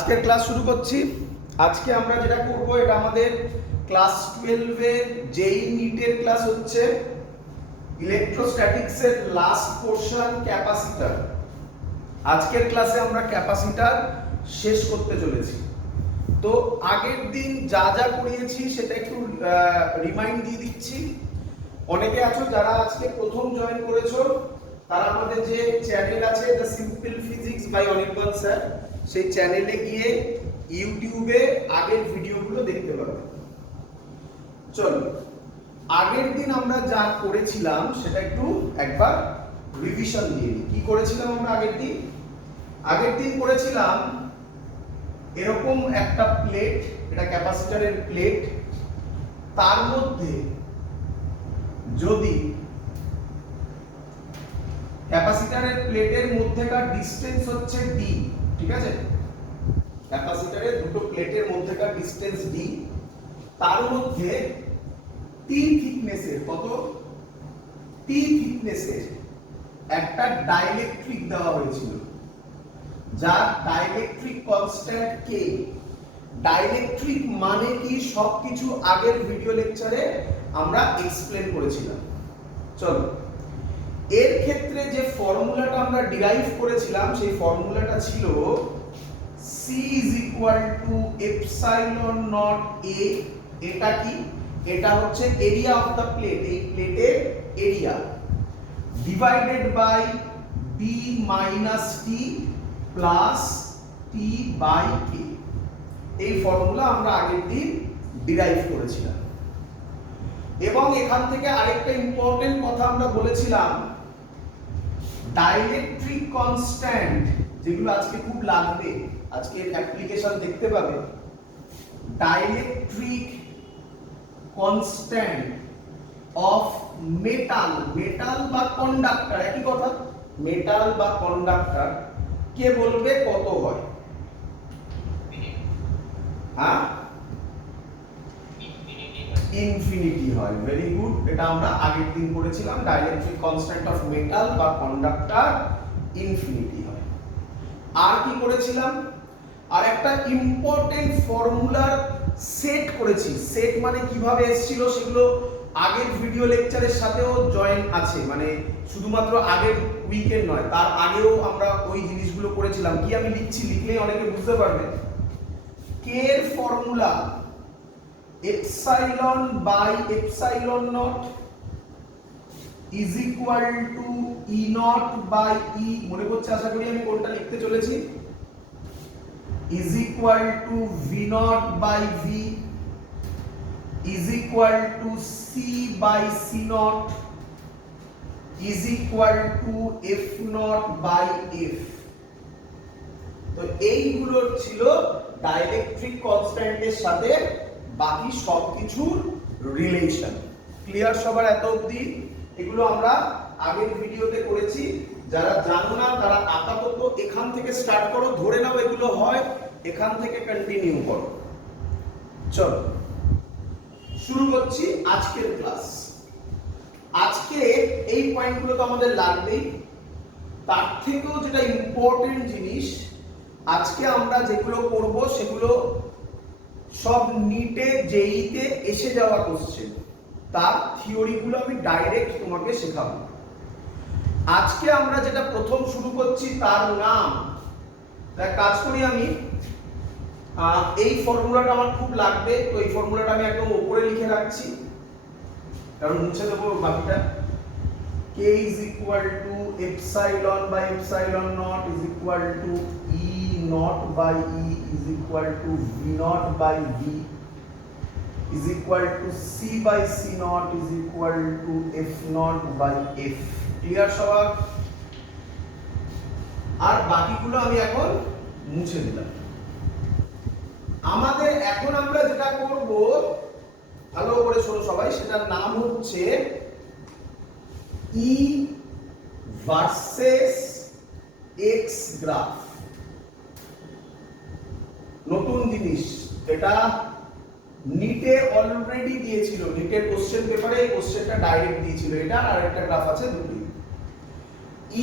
আজকের ক্লাস শুরু করছি। আজকে আমরা যেটা করব এটা আমাদের ক্লাস 12 এ যেই নিটের ক্লাস হচ্ছে ইলেকট্রোস্ট্যাটিক্স এর লাস্ট পোরশন ক্যাপাসিটর। আজকের ক্লাসে আমরা ক্যাপাসিটর শেষ করতে চলেছি। তো আগের দিন যা যা করিয়েছি সেটা একটু রিমাইন্ড দিয়ে দিচ্ছি। অনেকে আছো যারা আজকে প্রথম জয়েন করেছো, তারা আমাদের যে চ্যানেল আছে the simple physics by Anirban sir, সেই চ্যানেলে গিয়ে ইউটিউবে আগের ভিডিওগুলো দেখতে পাবে। চলো, আগের দিন আমরা যা করেছিলাম সেটা একটু একবার রিভিশন দিয়ে দিই। কি করেছিলাম আমরা আগের দিন? আগের দিন করেছিলাম এরকম একটা প্লেট, এটা ক্যাপাসিটরের প্লেট, তার মধ্যে যদি ক্যাপাসিটরের প্লেটের মধ্যেকার ডিসটেন্স হচ্ছে d, ঠিক আছে? ক্যাপাসিটরের দুটো প্লেটের মধ্যেকার ডিসটেন্স d, তার মধ্যে t থিকনেসের কত t থিকনেসের একটা ডাইইলেকট্রিক দেওয়া হয়েছিল, যার ডাইইলেকট্রিক কনস্ট্যান্ট k। ডাইইলেকট্রিক মানে কি সবকিছু আগের ভিডিও লেকচারে আমরা এক্সপ্লেন করেছিলাম। চলো, এর ক্ষেত্রে যে ফর্মুলাটা আমরা ডিরাইভ করেছিলাম সেই ফর্মুলাটা ছিল C = epsilon naught a। এটা কি? এটা হচ্ছে এরিয়া অফ দ্য প্লেট, এই প্লেটের area, divided by b minus t plus t by k। এই ফর্মুলা আমরা আগের দিন ডিরাইভ করেছিলাম। এবং এখান থেকে আরেকটা ইম্পর্টেন্ট কথা আমরা বলেছিলাম, ডাইইলেকট্রিক কনস্ট্যান্ট, যেগুলো আজকে খুব লাগবে, আজকে অ্যাপ্লিকেশন দেখতে পাবে। Dielectric constant of metal, metal বা কন্ডাক্টর একই কথা, মেটাল বা কন্ডাক্টর কে বলবে কত হয়? হ্যাঁ, ইনফিনিটি হয়। ভেরি গুড, এটা আমরা আগের দিন করেছিলাম। ডাইইলেকট্রিক কনস্ট্যান্ট অফ মেটাল বা কন্ডাক্টর ইনফিনিটি হয়। আর কি করেছিলাম? আর একটা ইম্পর্টেন্ট ফর্মুলার সেট করেছি। সেট মানে কিভাবে এসেছিল সেগুলো আগের ভিডিও লেকচারের সাথেও জয়েন আছে, মানে শুধুমাত্র আগের উইকের নয়, তার আগেও আমরা ওই জিনিসগুলো করেছিলাম। কি আমি লিখছি, লিখলেই অনেকে বুঝতে পারবে। কে এর formula epsilon by epsilon naught is equal to E naught by E, মনে করছে আশা করি আমি কোনটা লিখতে চলেছি, is equal to V naught by V is equal to C by C naught is equal to F naught by F। তো এইগুলো ছিল ডাইইলেকট্রিক কনস্ট্যান্টের সাথে বাকি সবকিছুর রিলেশন। ক্লিয়ার সবার এত অবধি? এগুলো আমরা আগের ভিডিওতে করেছি। যারা জানো না তারা আপাতত এখান থেকে স্টার্ট করো, ধরে নাও এগুলো হয়, এখান থেকে কন্টিনিউ করো। চলো শুরু করছি আজকের ক্লাস। আজকে এই পয়েন্টগুলো তো আমাদের লাগবেই, তার থেকেও যেটা ইম্পর্টেন্ট জিনিস, আজকে আমরা যেগুলো করব সেগুলো সব নিটে জেইতে এসে যাওয়া কোশ্চেন, তার থিওরিগুলো আমি ডাইরেক্ট তোমাকে শেখাবো। আজকে আমরা যেটা প্রথম শুরু করছি তার নাম, এক কাজ করি আমি, এই ফর্মুলাটা আমার খুব লাগবে, তো এই ফর্মুলাটা আমি একদম উপরে লিখে রাখছি, কারণ মুছে দেবো বাকিটা। k is equal to epsilon by epsilon naught is equal to E naught by E is equal to V naught by V is equal to C by C naught is equal to F naught by F। Clear সবার? আর বাকিগুলো আমি এখন মুছে দিলাম। আমাদের এখন আমরা যেটা করব, ভালো করে শোনো সবাই, সেটার নাম হচ্ছে E ভার্সেস X গ্রাফ। নতুন জিনিস, এটা নিটে অলরেডি দিয়েছিল, নিটের কোশ্চেন পেপারে এই কোশ্চেনটা ডাইরেক্ট দিয়েছিল। এটা আর একটা গ্রাফ আছে, দুটি।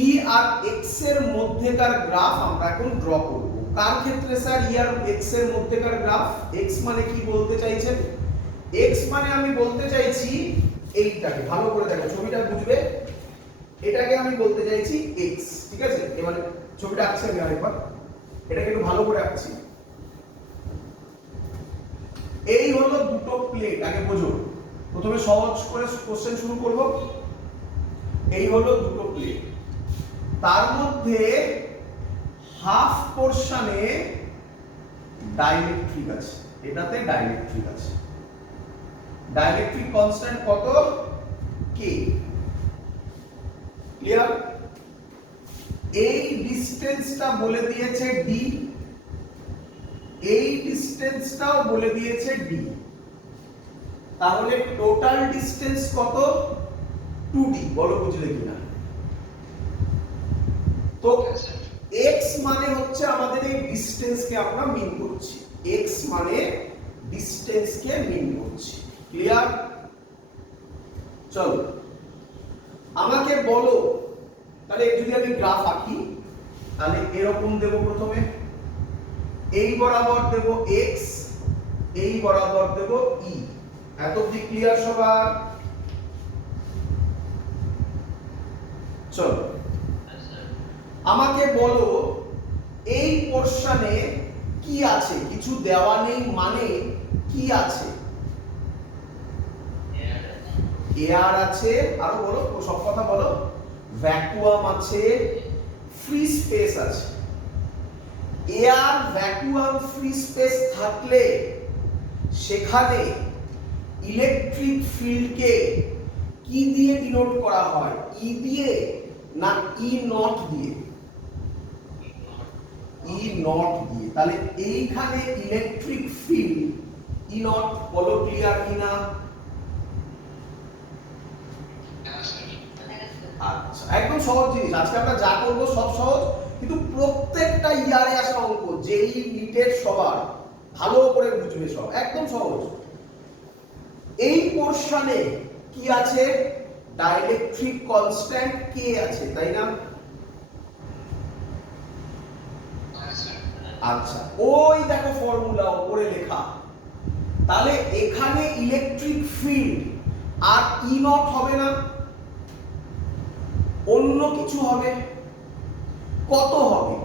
E আর X এর মধ্যেকার গ্রাফ আমরা এখন ড্র করব। কার ক্ষেত্রে স্যার ই আর এক্স এর মধ্যেকার গ্রাফ? এক্স মানে কি বলতে চাইছেন? এক্স মানে আমি বলতে চাইছি এইটাকে, ভালো করে দেখো ছবিটা বুঝবে, এটাকে আমি বলতে চাইছি এক্স, ঠিক আছে? এবারে ছবিটা আঁকছি আমি আরেকবার, এটাকে একটু ভালো করে আঁকছি। এই হলো দুটো প্লেট, আগে বোঝো, প্রথমে সহজ করে কোশ্চেন শুরু করব। এই হলো দুটো প্লেট, তার মধ্যে হাফ পোরশনে ডাইইলেকট্রিক আছে, এটাতে ডাইইলেকট্রিক আছে। ডাইইলেকট্রিক কনস্ট্যান্ট কত? কে। ক্লিয়ার? এই ডিসটেন্সটা বলে দিয়েছে ডি, এই ডিসটেন্সটাও বলে দিয়েছে ডি, তাহলে টোটাল ডিসটেন্স কত? 2d। বলো বুঝলে কিনা? তো x মানে হচ্ছে আমাদের এই ডিসটেন্সকে আমরা মিন করছি, x মানে ডিসটেন্সকে মিন করছি। ক্লিয়ার? চলো আমাকে বলো, তাহলে যদি আমি গ্রাফ আঁকি তাহলে এরকম দেব, প্রথমে এই বরাবর দেব x, এই বরাবর দেব e। এত অবধি ক্লিয়ার সবার? চলো আমাকে বলো এই পোরশনে কি আছে? কিছু দেওয়া নেই মানে কি আছে? এয়ার আছে, আরো বলো, সব কথা বলো। ভ্যাকুয়াম আছে, ফ্রি স্পেস আছে। এয়ার, ভ্যাকুয়াম, ফ্রি স্পেস থাকলে সেখানে ইলেকট্রিক ফিল্ডকে কি দিয়ে ডিনোট করা হয়? ই দিয়ে না ই নট দিয়ে? ই নট দিয়ে। তাহলে এইখানে ইলেকট্রিক ফিল্ড ই নট, বলো ক্লিয়ার কিনা? আচ্ছা, একদম সহজ জিনিস, আজকে আমরা যা করব সব সহজ, কিন্তু প্রত্যেকটা ইয়ারে আসা অঙ্ক, যেই নিটের সবার ভালো করে বুঝবে, সব একদম সহজ। এই পোরশনে কি আছে? ডাইইলেকট্রিক কনস্ট্যান্ট কে আছে, তাই না? আচ্ছা, ওই দেখো ফর্মুলা উপরে লেখা। তাহলে এখানে ইলেকট্রিক ফিল্ড আর ই নট হবে না, অন্য কিছু হবে। কত হবে?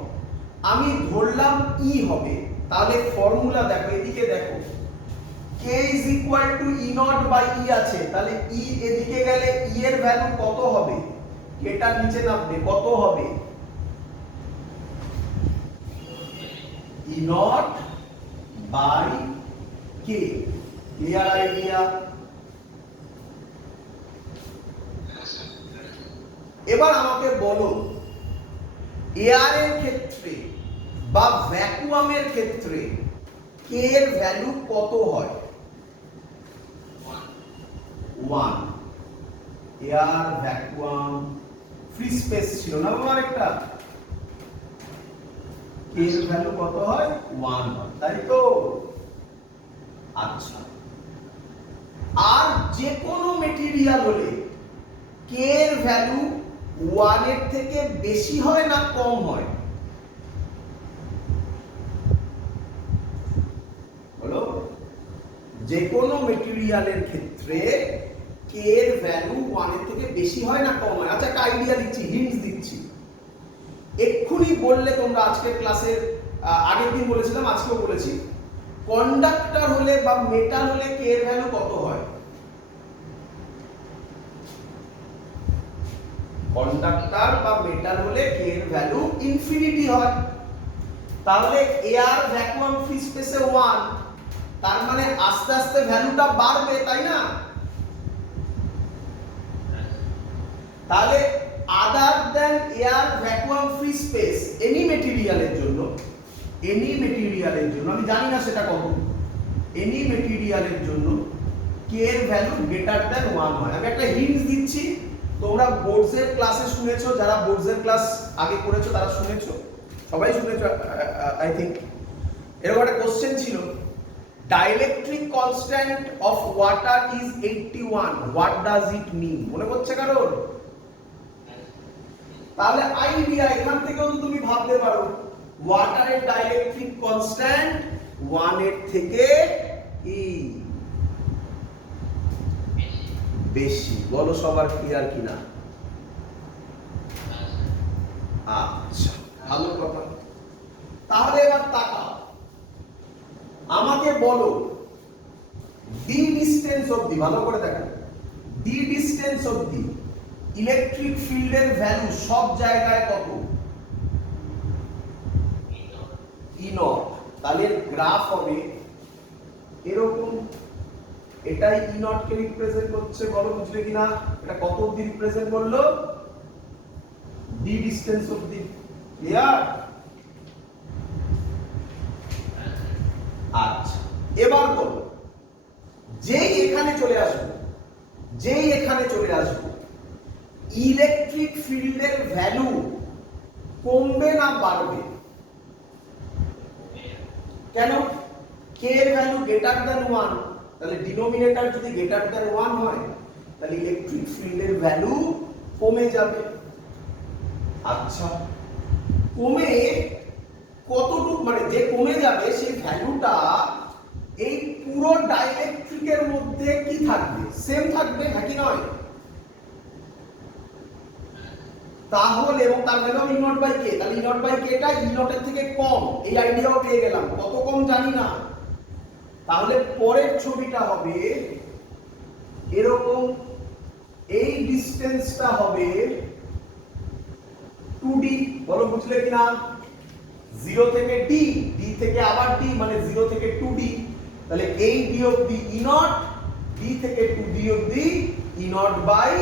আমি ধরলাম ই হবে, তাহলে ফর্মুলা দেখো, এদিকে দেখো, k is equal to e naught by e আছে, তাহলে e এদিকে গেলে e এর ভ্যালু কত হবে? কেটা নিচে নামবে, কত হবে? e naught by k। Clear idea? এবার আমাকে বলো এয়ারের ক্ষেত্রে বা ভ্যাকুয়ামের ক্ষেত্রে কে এর ভ্যালু কত হয়? 1। এয়ার, ভ্যাকুয়াম, ফ্রি স্পেস ছিল না বাবা আরেকটা, কে এর ভ্যালু কত হয়? 1 হয়, তাই তো? আচ্ছা, আর যে কোনো মেটেরিয়াল হলে কে এর ভ্যালু 1 এর থেকে বেশি হয় না কম হয়? বলো। যে কোনো মেটেরিয়ালের ক্ষেত্রে কে এর ভ্যালু 1 এর থেকে বেশি হয় না কম হয়? আচ্ছা, একটা আইডিয়া দিচ্ছি, হিন্টস দিচ্ছি, এক্ষুনি বললে তোমরা, আজকের ক্লাসের আগের দিন বলেছিলাম, আজকেও বলেছি, কন্ডাক্টর হলে বা মেটাল হলে কে এর ভ্যালু কত হয়? কন্ডাক্টর বা মেটাল হলে কে এর ভ্যালু ইনফিনিটি হয়। তাহলে এয়ার, ভ্যাকুয়াম, ফ্রি স্পেসে 1, তার মানে আস্তে আস্তে ভ্যালুটা বাড়বে, তাই না? তাহলে other than air, vacuum, free space, any মেটেরিয়ালের জন্য, আমি জানি না সেটা কত, এনি মেটেরিয়ালের জন্য কে এর ভ্যালু গ্রেটার দেন 1 হয়। আমি একটা হিন্টস দিচ্ছি, তোমরা বোর্ডসের ক্লাসে শুনেছো, যারা বোর্ডসের ক্লাস আগে করেছো তারা শুনেছো, সবাই শুনেছো আই থিংক। এরকম একটা কোশ্চেন ছিল, dielectric constant of water is 81, what does it mean? মনে পড়ছে কারোর? তাহলে আইডিয়া এখান থেকেও তো তুমি ভাবতে পারো ওয়াটারের ডাইইলেকট্রিক কনস্ট্যান্ট 1 এর থেকে কি বেশি। বলো সবার ক্লিয়ার কিনা? আচ্ছা, ভালো কথা। তাহলে এবার তাকাও, আমাকে বলো ডি ডিসটেন্স অবধি, ভালো করে দেখো, ডি ডিসটেন্স অবধি ইলেকট্রিক ফিল্ডের ভ্যালু সব জায়গায় কত? E not. তাহলে গ্রাফ হবে এরকম, এটাই ই নট কে রিপ্রেজেন্ট করছে। বলো বুঝলে কিনা? এটা কত অবধি রিপ্রেজেন্ট করলো? ডি ডিসটেন্স অবধি। ক্লিয়ার? আচ্ছা, এবার বলো, যেই এখানে চলে আসবো, যেই এখানে চলে আসবো, ইলেকট্রিক ফিল্ডের ভ্যালু কমবে না বাড়বে? কেন? কে এর ভ্যালু গ্রেটার দ্যান 1, তাহলে ডিনোমিনেটর যদি গ্রেটার দ্যান 1 হয় তাহলে ইলেকট্রিক ফিল্ডের ভ্যালু কমে যাবে। আচ্ছা, কমে কতটুকু, মানে যে কমে যাবে সেই ভ্যালুটা এই পুরো ডাইইলেকট্রিকের মধ্যে কি থাকবে? সেম থাকবে, হ্যাঁ কি নয়? তাহলে এবং তার ভ্যালু ই নট বাই কে, তাহলে ই নট বাই কে টা ই নটের থেকে কম, এই আইডিয়াও পেয়ে গেলাম। কত কম জানি না। তাহলে পরের ছবিটা হবে এরকম, এই ডিসটেন্সটা হবে 2d। বলো বুঝলে কিনা? 0 থেকে d, d থেকে আবার d, মানে 0 থেকে 2d। তাহলে এই d অবধি ই নট, d থেকে 2d অবধি ই নট বাই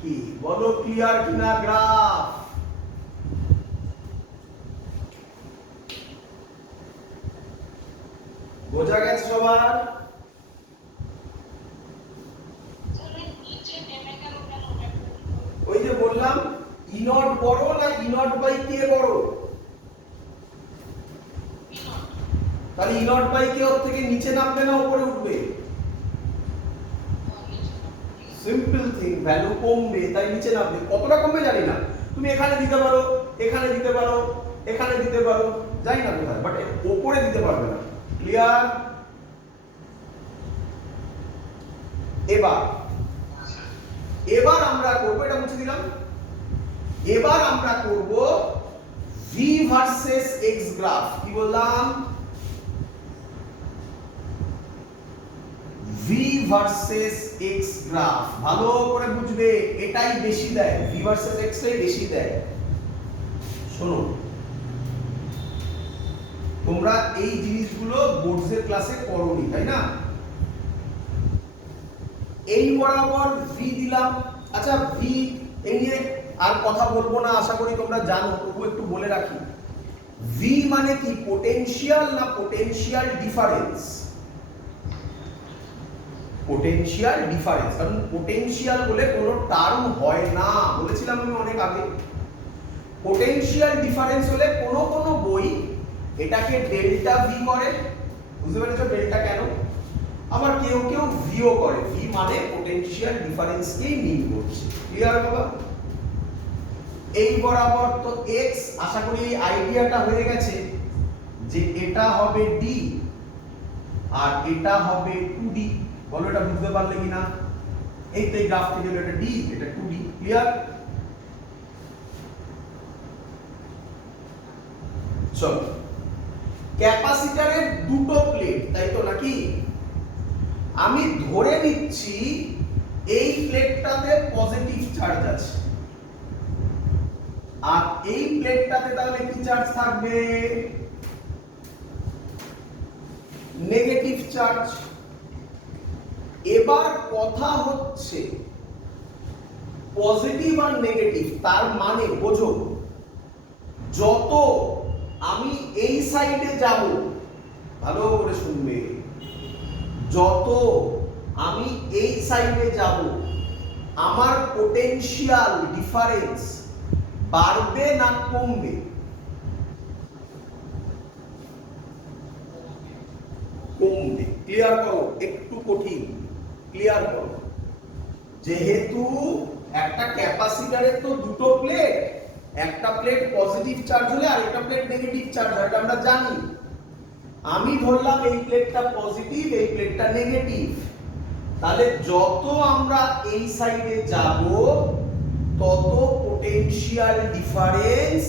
কি। বলো ক্লিয়ার কিনা গ্রাফ? বোঝা গেছে সবার? ওই যে বললাম, ই নট বড় না ই নট বাই কে বড়? তাহলে ই নট বাই কে ওর থেকে নিচে নামবে না উপরে উঠবে? সিম্পল থিং, ভ্যালু কমবে তাই নিচে নামবে। কতটা কমবে জানি না, তুমি এখানে দিতে পারো, এখানে দিতে পারো, এখানে দিতে পারো, জানি না কোথায়, বাট উপরে দিতে পারবে না। ক্লিয়ার? এবার এবার আমরা করব, এটা মুছে দিলাম, এবার আমরা করব ভি ভার্সেস এক্স গ্রাফ। কি বললাম? V versus x graph. ভালো করে বুঝবে, এটাই বেশি দেয়, ভি ভার্সেস এক্স টাই বেশি দেয়। শোনো, তোমরা এই জিনিসগুলো বোর্ডসের ক্লাসে পড়োনি, তাই না? এই বরাবর ভি দিলাম। আচ্ছা, ভি এই নিয়ে আর কথা বলবো না, আশা করি তোমরা জানো, তবু একটু বলে রাখি। ভি মানে কি? পোটেনশিয়াল না পোটেনশিয়াল ডিফারেন্স? Potential difference. কারণ পোটেনশিয়াল বলে কোনো টার্ম হয় না, বলেছিলাম আমি অনেক আগে। পোটেনশিয়াল ডিফারেন্স হলে কোনো কোনো বই এটাকে ডেল্টা ভি করে, বুঝতে পেরেছো ডেল্টা কেন? আবার কেউ কেউ ভিও করে। ভি মানে পোটেনশিয়াল ডিফারেন্সকেই মিন করছে। ক্লিয়ার বাবা? এই বরাবর তো এক্স, আশা করি এই আইডিয়াটা হয়ে গেছে যে এটা হবে ডি আর এটা হবে 2d। বলো এটা বুঝতে পারলে কিনা? এই তো এই গ্রাফ থেকে এটা ডি, এটা 2d। ক্লিয়ার? চলো, ক্যাপাসিটরের দুটো প্লেট, তাই তো নাকি? আমি ধরে নিচ্ছি এই প্লেটটাতে পজিটিভ চার্জ আছে আর এই প্লেটটাতে তাহলে কি চার্জ থাকবে? Negative charge. এবার কথা হচ্ছে পজিটিভ আর নেগেটিভ, তার মানে বোঝো, যত আমি এই সাইডে যাব, ভালো করে শুনবে, যত আমি এই সাইডে যাব আমার পোটেনশিয়াল ডিফারেন্স বাড়বে না কমবে? কমবে। ক্লিয়ার করো, একটু কঠিন, ক্লিয়ার করো। যেহেতু একটা ক্যাপাসিটরের তো দুটো প্লেট, একটা প্লেট পজিটিভ চার্জ হলে আর একটা প্লেট নেগেটিভ চার্জ হয়, এটা আমরা জানি। আমি ধরলাম এই প্লেটটা পজিটিভ, এই প্লেটটা নেগেটিভ, তাহলে যত আমরা এই সাইডে যাব তত পোটেনশিয়াল ডিফারেন্স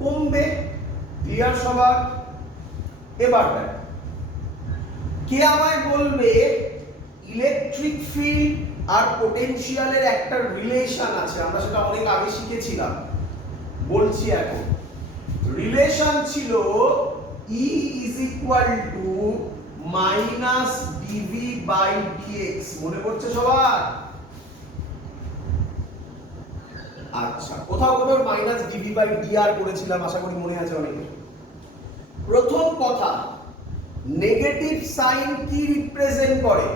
কমবে। ক্লিয়ার সবার? এবার কে আমায় বলবে ইলেকট্রিক ফিল্ড আর পোটেনশিয়ালের একটা রিলেশন আছে, আমরা সেটা অনেক আগে শিখেছিলাম, বলছি এখন। রিলেশন ছিল E is equal to minus dV by dx, মনে পড়ছে সবার? আচ্ছা, কোথাও কোথাও মাইনাস dV by dr করেছিলাম, আশা করি মনে আছে অনেকের। প্রথম কথা, নেগেটিভ সাইন কি রিপ্রেজেন্ট করে?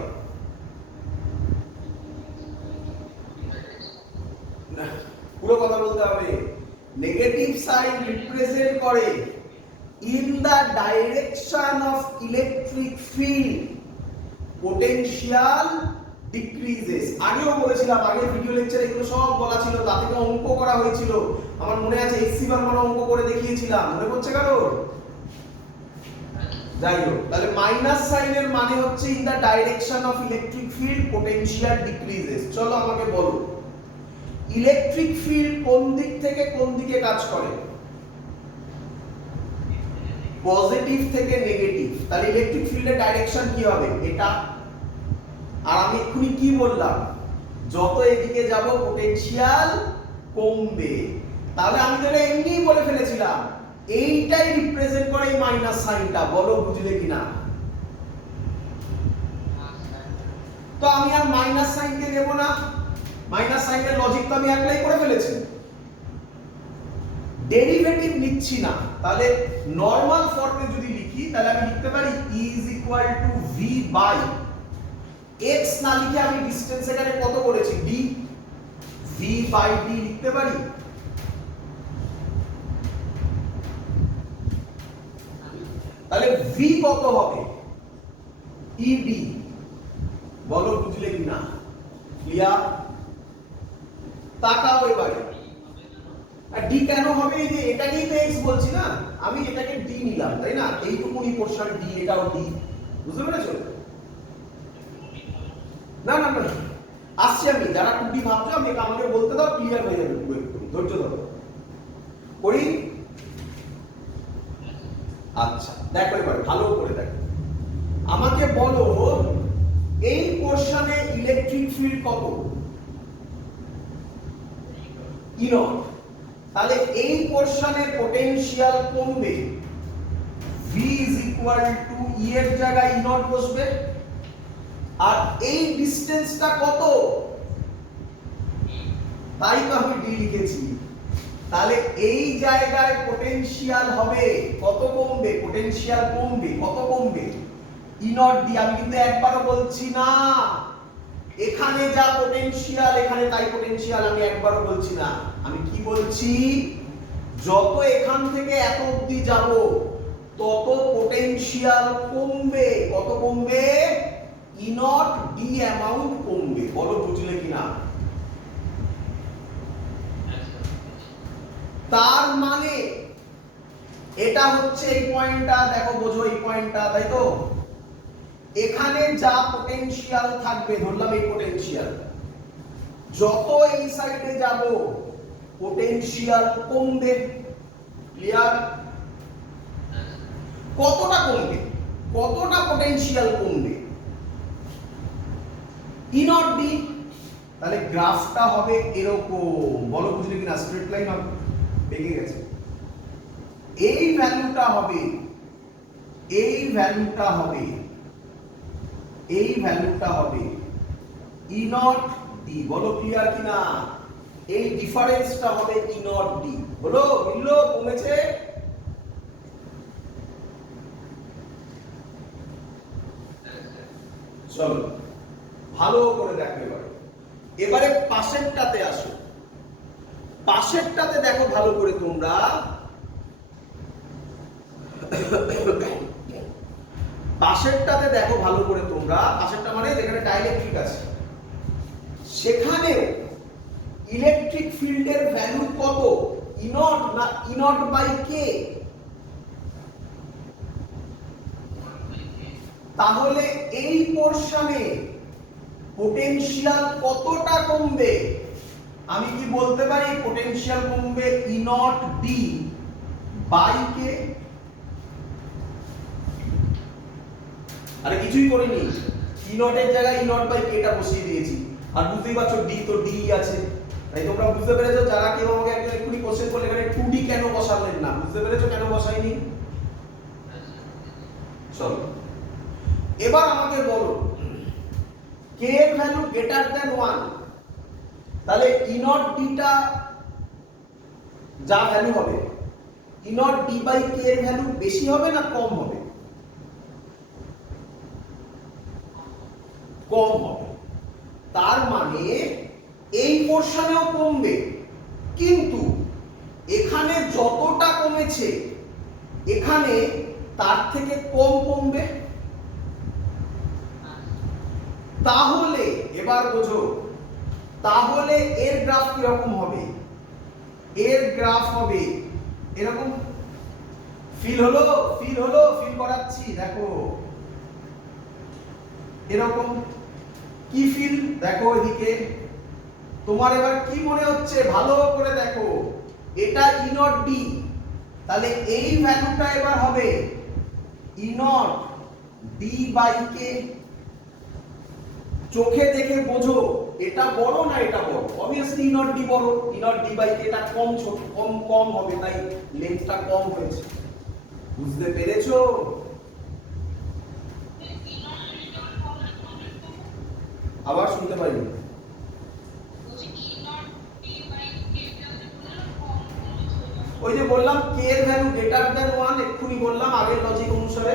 পুরো কথা বলতে হবে। নেগেটিভ সাইন রিপ্রেজেন্ট করে in the direction of electric field potential decreases। আগেও বলেছিলাম, আগের ভিডিও লেকচারে এগুলো সব বলা ছিল, তা থেকে অঙ্ক করা হয়েছিল, আমার মনে আছে। এসসি বর্মন অঙ্ক করে দেখিয়েছিলাম, মনে পড়ছে কারোর? যাই হোক, তাহলে মাইনাস সাইনের মানে হচ্ছে in the direction of electric field potential decreases. চলো আমাকে বলো, ইলেকট্রিক ফিল্ড কোন দিক থেকে কোন দিকে কাজ করে? পজিটিভ থেকে নেগেটিভ। তাহলে ইলেকট্রিক ফিল্ডের ডাইরেকশন কি হবে? এটা। আর আমি এক্ষুনি কি বললাম? যত এদিকে যাব পোটেনশিয়াল কমবে। তাহলে আমি তো এমনিই বলে ফেলেছিলাম, এইটাই রিপ্রেজেন্ট করে এই মাইনাস সাইনটা। বলো বুঝলে কিনা? তো আমি আর মাইনাস সাইনকে নেব না, মাইনাস সাইনের লজিক তো আমি অ্যাপ্লাই করে ফেলেছি, ডেরিভেটিভ নিচ্ছি না। তাহলে নরমাল ফর্মে যদি লিখি, তাহলে আমি লিখতে পারি E is equal to V by x, না লিখে আমি ডিসটেন্স এখানে কত করেছি? d, V by d লিখতে পারি। তাহলে V কত হবে? ED। বলো বুঝলে কিনা? ক্লিয়ার? তাকাও এবারে। আর d কেন হবে? এই যে এটাকেই তো x বলছি না, আমি এটাকে d নিলাম, তাই না? এইটুকুনি পোরশন d, এটাও d। বুঝতে পেরেছো? না না না, আসছি আমি। যারা 2D ভাবছো আমি আমাকে বলতে দাও, ক্লিয়ার হয়ে যাবে পুরো। ধৈর্য ধরো, করি। আচ্ছা দেখো এবার ভালো করে দেখো, আমাকে বলো এই পোরশনে ইলেকট্রিক ফিল্ড কত? E not. তাহলে এই পোরশনে পোটেনশিয়াল কমবে, V is equal to E এর জায়গায় E নট বসবে। আর এই ডিসটেন্সটা কত? তাই তো আমি D লিখেছি। তাহলে এই জায়গায় পোটেনশিয়াল হবে কত? কমবে, পোটেনশিয়াল কমবে। কত কমবে? E not D। আমি কিন্তু একবারও বলছি না এখানে যা পোটেনশিয়াল এখানে তাই পোটেনশিয়াল, আমি একবারও বলছি না। আমি কি বলছি? যত এখান থেকে এত অবধি যাব তত পোটেনশিয়াল কমবে। কত কমবে? E নট D অ্যামাউন্ট কমবে। বলো বুঝলে কিনা? তার মানে এটা হচ্ছে এই পয়েন্টটা, দেখো বোঝো এই পয়েন্টটা, তাই তো? এখানে যা পোটেনশিয়াল থাকবে, ধরলাম এই পোটেনশিয়াল, যত এই সাইডে যাব পোটেনশিয়াল কমবে। ক্লিয়ার? কতটা কমবে? কতটা পোটেনশিয়াল কমবে? E not D। তাহলে গ্রাফটা হবে এরকম। বলো বুঝলে কিনা? স্ট্রেট লাইন হবে, বেঁকে গেছে। এই ভ্যালুটা হবে, এই ভ্যালুটা হবে, এই ভ্যালুটা হবে E নট D। বলো ক্লিয়ার কিনা? এই ডিফারেন্সটা হবে E নট D। বলো মিললো? কমেছে? চলো ভালো করে দেখো এবারে। এবারে পাশেরটাতে আসো। পাশেরটাতে দেখো ভালো করে তোমরা, পাশেরটাতে দেখো ভালো করে তোমরা। পাশেরটা মানে যেখানে ডাইইলেকট্রিক আছে, সেখানে ইলেকট্রিক ফিল্ডের ভ্যালু কত? ই নট না ই নট বাই কে? তাহলে এই পোরশনে পোটেনশিয়াল কতটা কমবে? আমি কি বলতে পারি পোটেনশিয়াল কমবে ই নট ডি বাই কে? আরে কিছুই করিনি, ই নট এর জায়গায় ই নট বাই কে টা বসিয়ে দিয়েছি। আর বুঝতেই পারছো ডি তো ডি আছে, তাই তোমরা বুঝতে পেরেছো? যারা কেউ আমাকে একজন এক্ষুনি কোশ্চেন করলে এখানে 2D কেন বসালেন না, বুঝতে পেরেছো কেন বসাইনি? চলো এবার আমাকে বলো কে এর ভ্যালু গ্রেটার দ্যান 1, তাহলে ই নট ডি টা যা ভ্যালু হবে E naught D by K এর ভ্যালু বেশি হবে না কম হবে? কম হবে। তার মানে এই পোরশনেও কমবে, কিন্তু এখানে যতটা কমেছে এখানে তার থেকে কম কমবে। তাহলে এবার বোঝো, তাহলে এর গ্রাফ কিরকম হবে? এর গ্রাফ হবে এরকম। ফিল হলো? ফিল হলো? ফিল করাচ্ছি, দেখো এরকম। কি ফিল? দেখো এদিকে তোমার এবার কি মনে হচ্ছে ভালো করে দেখো, এটা ই নট ডি, তাহলে এই ভ্যালুটা এবার হবে ই নট ডি বাই কে। চোখে দেখে বোঝো এটা বড় না এটা বড়? অবভিয়াসলি ই নট ডি বড়, ই নট ডি বাই কে এটা কম, ছোট কম কম হবে, তাই লেন্থটা কম হয়েছে। বুঝতে পেরেছো? আবার শুনতে পাইনি। ওই যে বললাম কে এর ভ্যালু গ্রেটার দ্যান 1, এক্ষুনি বললাম আগের লজিক অনুসারে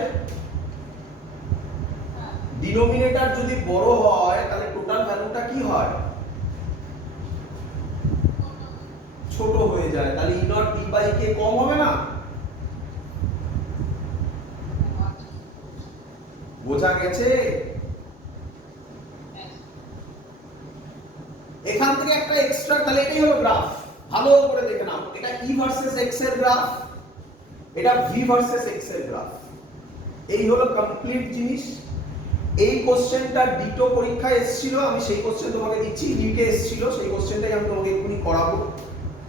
ডিনোমিনেটর যদি বড় হয় তাহলে টোটাল ভ্যালুটা কি হয়? ছোট হয়ে যায়, তাহলে ই নট ডি বাই কে কম হবে না? বোঝা গেছে? এখান থেকে একটা এক্সট্রা, তাহলে এটাই হলো গ্রাফ। ভালো করে দেখে নাও, এটা ই ভার্সেস এক্স এর গ্রাফ, এটা ভি ভার্সেস এক্স এর গ্রাফ। এই হলো কমপ্লিট জিনিস। এই কোশ্চেনটা ডিটো পরীক্ষায় এসেছিল, আমি সেই কোশ্চেন তোমাকে দিচ্ছি। নিটে এসেছিল, সেই কোশ্চেনটাই আমি তোমাকে এক্ষুনি করাবো।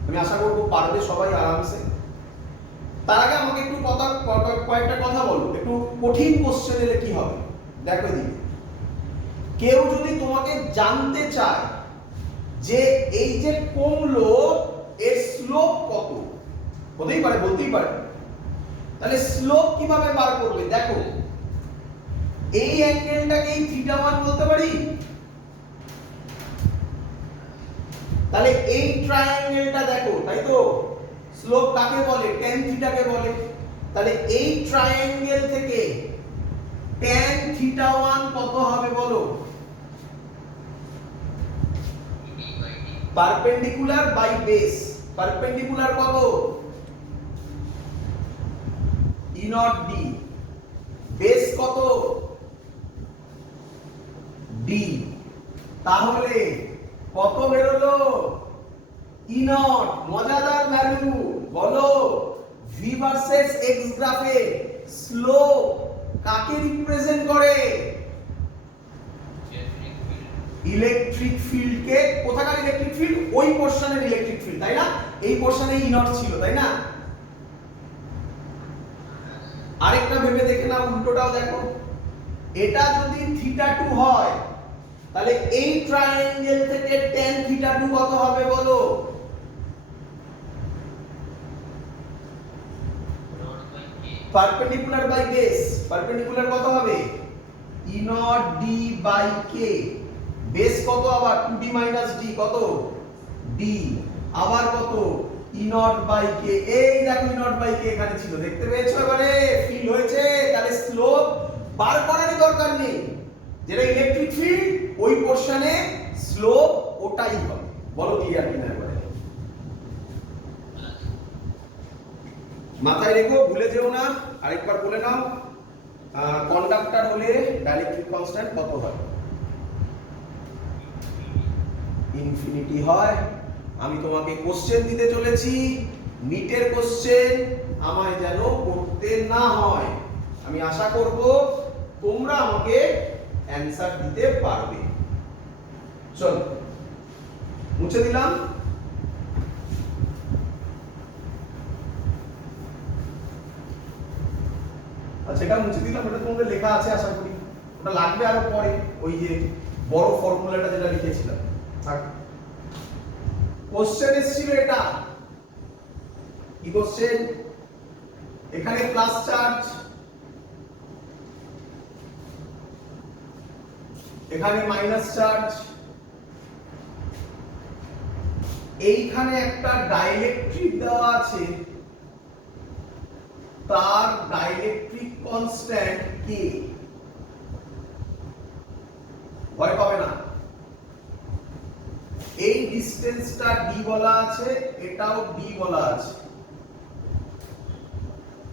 আমি আশা করব পারবে সবাই আরামসে। তার আগে আমাকে একটু কয়েকটা কথা বলো, একটু কঠিন কোশ্চেন এলে কি হবে দেখো এদিকে। কেউ যদি তোমাকে জানতে চায় যে এই যে কমলো এর স্লোপ কত, হতেই পারে, বলতেই পারে, তাহলে স্লোপ কিভাবে বার করবে? দেখো এই অ্যাঙ্গেলটাকে এই θ1 বলতে পারি, তাহলে এই ট্রায়াঙ্গেলটা দেখো, তাই তো স্লোপ কাকে বলে? tan θ কে বলে। তাহলে এই ট্রায়াঙ্গেল থেকে tan θ1 কত হবে বলো? Perpendicular by base. পারপেন্ডিকুলার কত? E naught D. বেস কত? ডি। তাহলে কত বেরোলো? E naught. মজাদার ভ্যালু বলো। ভি ভার্সেস এক্স গ্রাফে স্লোপ কাকে রিপ্রেজেন্ট করে? ইলেকট্রিক ফিল্ড কে। কোথাকার ইলেকট্রিক ফিল্ড? ওই পোরশনের ইলেকট্রিক ফিল্ড, তাই না? এই পোরশনে ই নট ছিল, তাই না? আরেকটা ভেবে দেখে নাও, উল্টোটাও দেখো। এটা যদি θ2 হয় তাহলে এই ট্রায়াঙ্গেল থেকে tan θ2 কত হবে বলো? Perpendicular by base. পারপেন্ডিকুলার কত হবে? E naught D by K. Base কত আবার? 2d মাইনাস d, কত? d। আবার কত? E naught by K. এই দেখো ই নট বাই কে এখানে ছিল, দেখতে পেয়েছো? এবারে ফিল হয়েছে। তাহলে স্লোপ বার করারই দরকার নেই, যেটা ইলেকট্রিক ফিল্ড ওই পোরশনে স্লোপ ওটাই হবে। বলো ক্লিয়ার কিনা এবারে? মাথায় রেখো, ভুলে যেও না। আরেকবার বলে নাও, কন্ডাক্টর হলে ডাইলেকট্রিক কনস্ট্যান্ট কত হয়? ইনফিনিটি হয়। আমি তোমাকে কোশ্চেন দিতে চলেছি, নিটের কোশ্চেন আমায় যেন করতে না হয়। আমি আশা করব তোমরা আমাকে অ্যানসার দিতে পারবে। চল মুছে দিলাম। আচ্ছা এটা মুছে দিলাম, এটা তোমাদের লেখা আছে আশা করি, ওটা লাগবে আরো পরে, ওই যে বড় ফর্মুলাটা যেটা লিখেছিলাম। থাক, কোশ্চেন এসেছিল এটা কি কোশ্চেন, এখানে প্লাস চার্জ, এখানে মাইনাস চার্জ, এইখানে একটা ডাইলেকট্রিক দেওয়া আছে, তার ডাইলেকট্রিক কনস্ট্যান্ট কি, ভয় পাবে না, এই ডিসটেন্সটা ডি বলা আছে, এটাও ডি বলা আছে,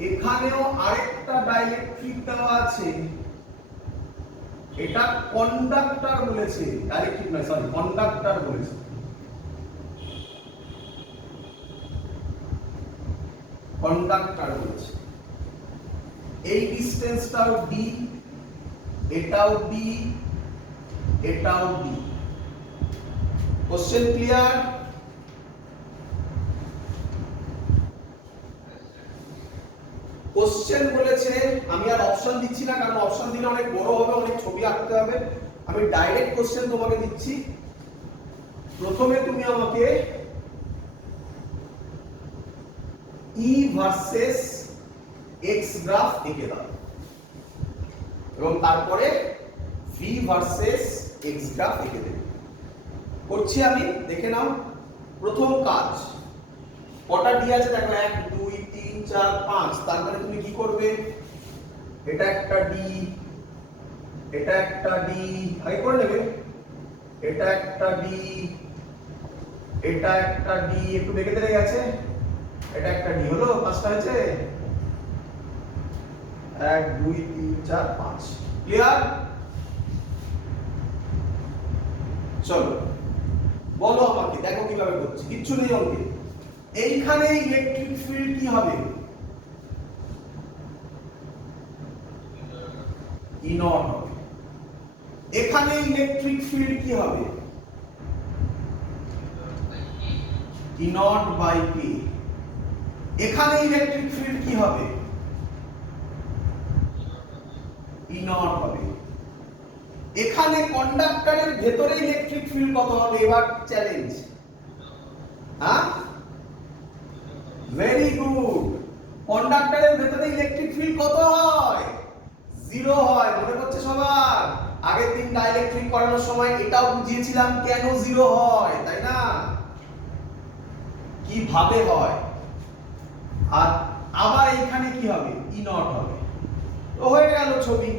এখানেও আরেকটা ডাইলেকট্রিক দেওয়া আছে, এটা কন্ডাক্টর বলেছে, ডাইলেকট্রিক নয় সরি কন্ডাক্টর বলেছে, কন্ডাক্টর বলেছে, এই ডিসটেন্সটাও ডি, এটাও ডি, এটাও ডি। Question clear? কোশ্চেন বলেছে, আমি আর অপশন দিচ্ছি না, কারণ অপশন দিলে অনেক বড় হবে, অনেক ছবি আঁকতে হবে, আমি ডাইরেক্ট কোশ্চেন তোমাকে দিচ্ছি। প্রথমে তুমি আমাকে ই ভার্সেস এক্স গ্রাফ এঁকে দাও এবং তারপরে ভি ভার্সেস এক্স গ্রাফ এঁকে দেবে। করছি আমি, দেখে নাও। প্রথম কাজ, কটা ডি আছে দেখো, 1 2 3 4 5, তার মানে তুমি কি করবে, এটা একটা ডি, এটা একটা ডি, আগে করে নেবে, এটা একটা ডি, এটা একটা ডি, একটু দেখে দেখে গেছে, এটা একটা ডি হলো, পাঁচটা হয়েছে, 1 2 3 4 5, ক্লিয়ার? চলো বলো আমাকে, দেখো কিভাবে করছি, কিচ্ছু নেই অঙ্কে। এইখানে ইলেকট্রিক ফিল্ড কি হবে, ই নট হবে। এখানে ইলেকট্রিক ফিল্ড কি হবে, ই নট বাই পি। এখানে ইলেকট্রিক ফিল্ড কি হবে, ই নট হবে। এখানে কন্ডাক্টরের ভেতরে ইলেকট্রিক ফিল্ড কত হবে, এবার চ্যালেঞ্জ। হ্যাঁ, ভেরি গুড। কন্ডাক্টরের ভেতরে ইলেকট্রিক ফিল্ড কত হয়, জিরো হয়। মনে করছে সবার, আগের দিন ডাইলেকট্রিক করানোর সময় এটাও বুঝিয়েছিলাম কেন জিরো হয়, তাই না, কিভাবে হয়। আর আবার এখানে কি হবে, ই নট হবে। তো হয়ে গেল ছবি।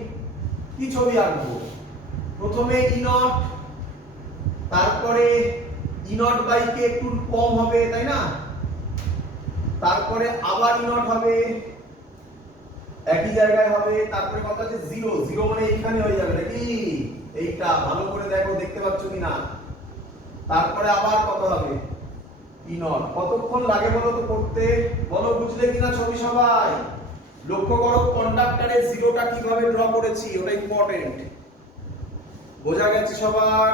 কি ছবি আঁকবো, প্রথমে ই নট, তারপরে ই নট বাই কে একটু কম হবে, তাই না, তারপরে আবার ই নট হবে, একই জায়গায় হবে, তারপরে কত আছে, জিরো। জিরো মানে এইখানে হয়ে যাবে নাকি, এইটা ভালো করে দেখো, দেখতে পাচ্ছ কিনা। তারপরে আবার কত হবে, ই নট। কতক্ষণ লাগে বলো তো করতে, বলো বুঝলে কিনা ছবি সবাই? লক্ষ্য করো কন্ডাক্টরের জিরোটা কিভাবে ড্র করেছি, ওটা ইম্পর্টেন্ট। বোঝা গেছে সবার?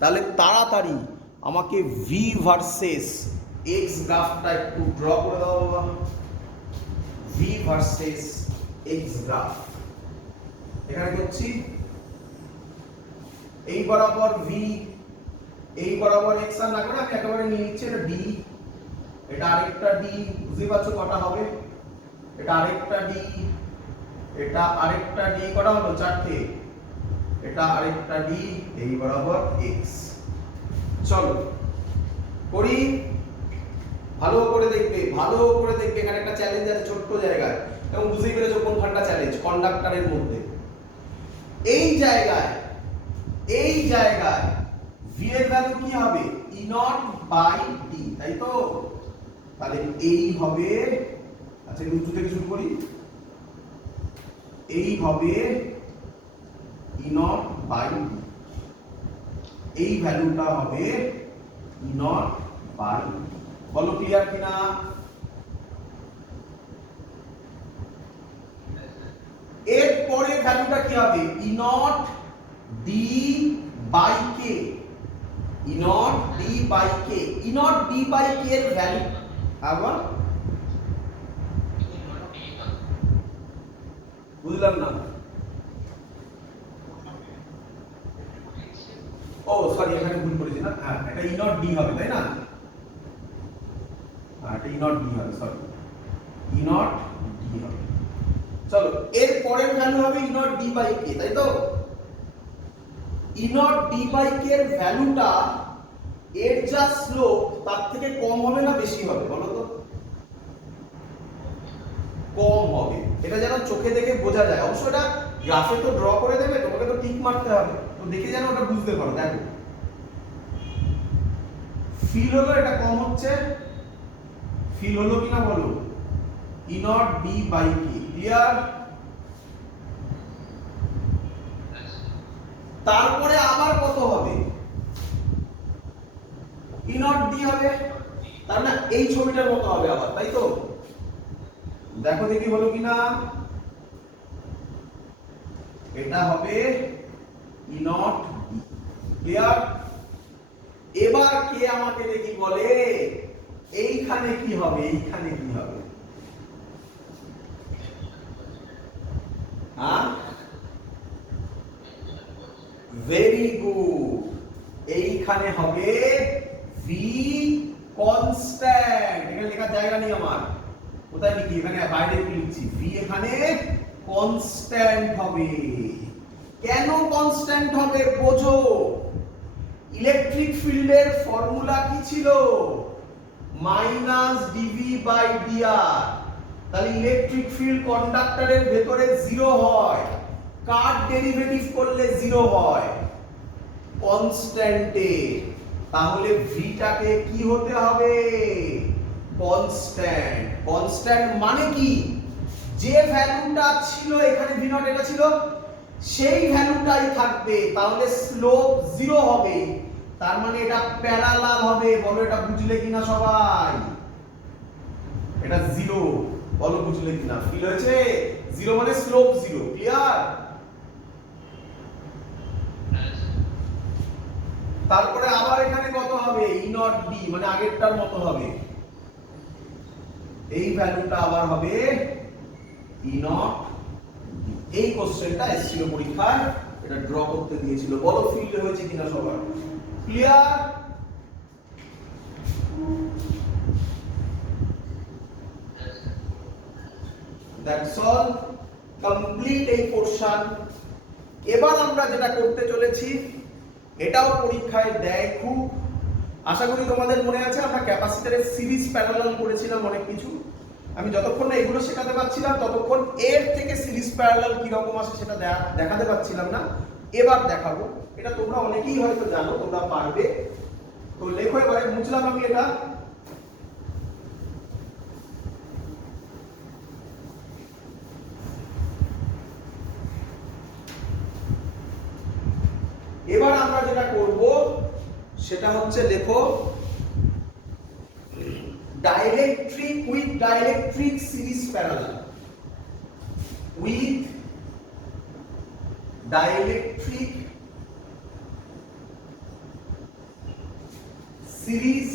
তাহলে তাড়াতাড়ি আমাকে ভি ভার্সেস এক্স গ্রাফটা একটু ড্র করে দাও বাবা। ভি ভার্সেস এক্স গ্রাফ এখানে করছি, এই বরাবর ভি, এই বরাবর এক্স আর না করে আমি একেবারে নিয়ে নিচ্ছি, এটা ডি, এটা আরেকটা ডি, বুঝতে পারছো কটা হবে, এটা আরেকটা ডি, এটা আরেকটা ডি, কটা হলো, চারটে, এটা আরেকটা ডি, এই বরাবর এক্স। চলো করি, ভালো করে দেখবে, ভালো করে দেখবে, এখানে একটা চ্যালেঞ্জ আছে ছোট্ট জায়গায়, এবং বুঝতেই পেরেছো কোনখানটা চ্যালেঞ্জ, কন্ডাক্টরের মধ্যে। এই জায়গায়, এই জায়গায় ভি এর ভ্যালু কি হবে, ই নট বাই ডি, তাই তো? তাহলে এই হবে, আচ্ছা উঁচু থেকে শুরু করি, এই হবে ই নট বাই ডি, এই ভ্যালুটা হবে ই নট বাই, বলো ক্লিয়ার কিনা? এর পরে ভ্যালুটা কি হবে? E naught D by K, E naught D by K, E naught D by K এর ভ্যালু আবার বুঝলাম না। ও সরি, এখানে ভুল করেছি না। হ্যাঁ, এটা ই নট ডি হবে, তাই না? হ্যাঁ, এটা ই নট ডি হবে, সরি, ই নট ডি হবে। চলো, এর পরের ভ্যালু হবে ই নট ডি বাই কে, তাই তো? ই নট ডি বাই কে এর ভ্যালুটা এর যা স্লোপ তার থেকে কম হবে না বেশি হবে বলো তো? কম হবে। এটা যেন চোখে দেখে বোঝা যায়। অবশ্য এটা গ্রাফে তো ড্র করে দেবে, তোমাকে তো টিক মারতে হবে, তো দেখে যেন ওটা বুঝতে পারো। দেখো, ফিল হলো এটা কম হচ্ছে, ফিল হলো কিনা বলো? E naught D by K, clear? তারপরে আবার কত হবে? ই নট ডি হবে, তার না এই ছবিটার মতো হবে আবার, তাই তো? দেখো দেখি হলো কিনা। এটা হবে ই নট ডি, ক্লিয়ার? এবার কে আমাকে দেখি বলে এইখানে কি হবে, এইখানে কি হবে? হ্যাঁ, ভেরি গুড, এইখানে হবে ভি কনস্ট্যান্ট। এখানে লেখার জায়গা নেই আমার, কোথায় লিখি? এখানে বাইরে লিখছি, ভি এখানে কনস্ট্যান্ট হবে। কেন কনস্ট্যান্ট হবে বোঝো। ইলেকট্রিক ফিল্ডের ফর্মুলা কি ছিল? Minus D V by D R. তাহলে ইলেকট্রিক ফিল্ড কন্ডাক্টরের ভেতরে জিরো হয়, কার ডেরিভেটিভ করলে জিরো হয়? কনস্ট্যান্টে। তাহলে ভিটাকে কি হতে হবে? কনস্ট্যান্ট। কনস্ট্যান্ট মানে কি? যে ভ্যালুটা ছিল এখানে ভি নট এটা ছিল, সেই ভ্যালুটাই থাকবে, তাহলে স্লোপ জিরো হবে। তার মানে এটা প্যারালাল হবে। বলো এটা বুঝলে কিনা সবাই? এটা জিরো, বলো বুঝলে কিনা? ফিল হয়েছে? জিরো মানে স্লোপ জিরো, ক্লিয়ার? তারপরে আবার এখানে কত হবে? ই নট ডি, মানে আগেরটার মতো হবে। এই ভ্যালুটা আবার হবে ই নট ডি। এই কোশ্চেনটা এসেছিল পরীক্ষায়, এটা ড্র করতে দিয়েছিল। বলো ফিল হয়েছে কিনা সবার? ক্লিয়ার? দ্যাটস অল, কমপ্লিট এই পোরশন। এবার আমরা যেটা করতে চলেছি, এটাও পরীক্ষায় দেয় খুব, আশা করি তোমাদের মনে আছে আমরা ক্যাপাসিটরের সিরিজ প্যারালাল করেছিলাম অনেক কিছু। আমি যতক্ষণ না এগুলো শেখাতে পারছিলাম ততক্ষণ এর থেকে সিরিজ প্যারালাল কি রকম আসে সেটা দেখাতে পারছিলাম না। এবার দেখাবো। এটা তোমরা অনেকেই হয়তো জানো, তোমরা পারবে। তো লেখো এবারে, মুছলাম আমি এটা। এবার আমরা যেটা করব সেটা হচ্ছে, লেখো dielectric with dielectric series parallel, with dielectric series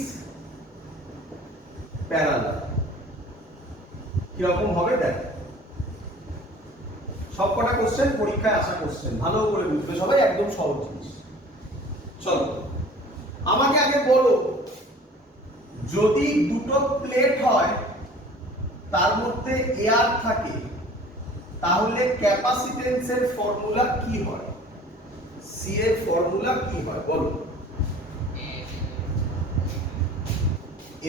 parallel কিরকম হবে দেখ। সবকটা কোশ্চেন পরীক্ষায় আসা কোশ্চেন, ভালো করে বুঝবে সবাই, একদম সহজ জিনিস। চলো, আমাকে আগে বলো, যদি দুটো প্লেট হয় তার মধ্যে এয়ার থাকে, তাহলে ক্যাপাসিটেন্সের ফর্মুলা কি হয়? সি এর ফর্মুলা কি হয় বলো?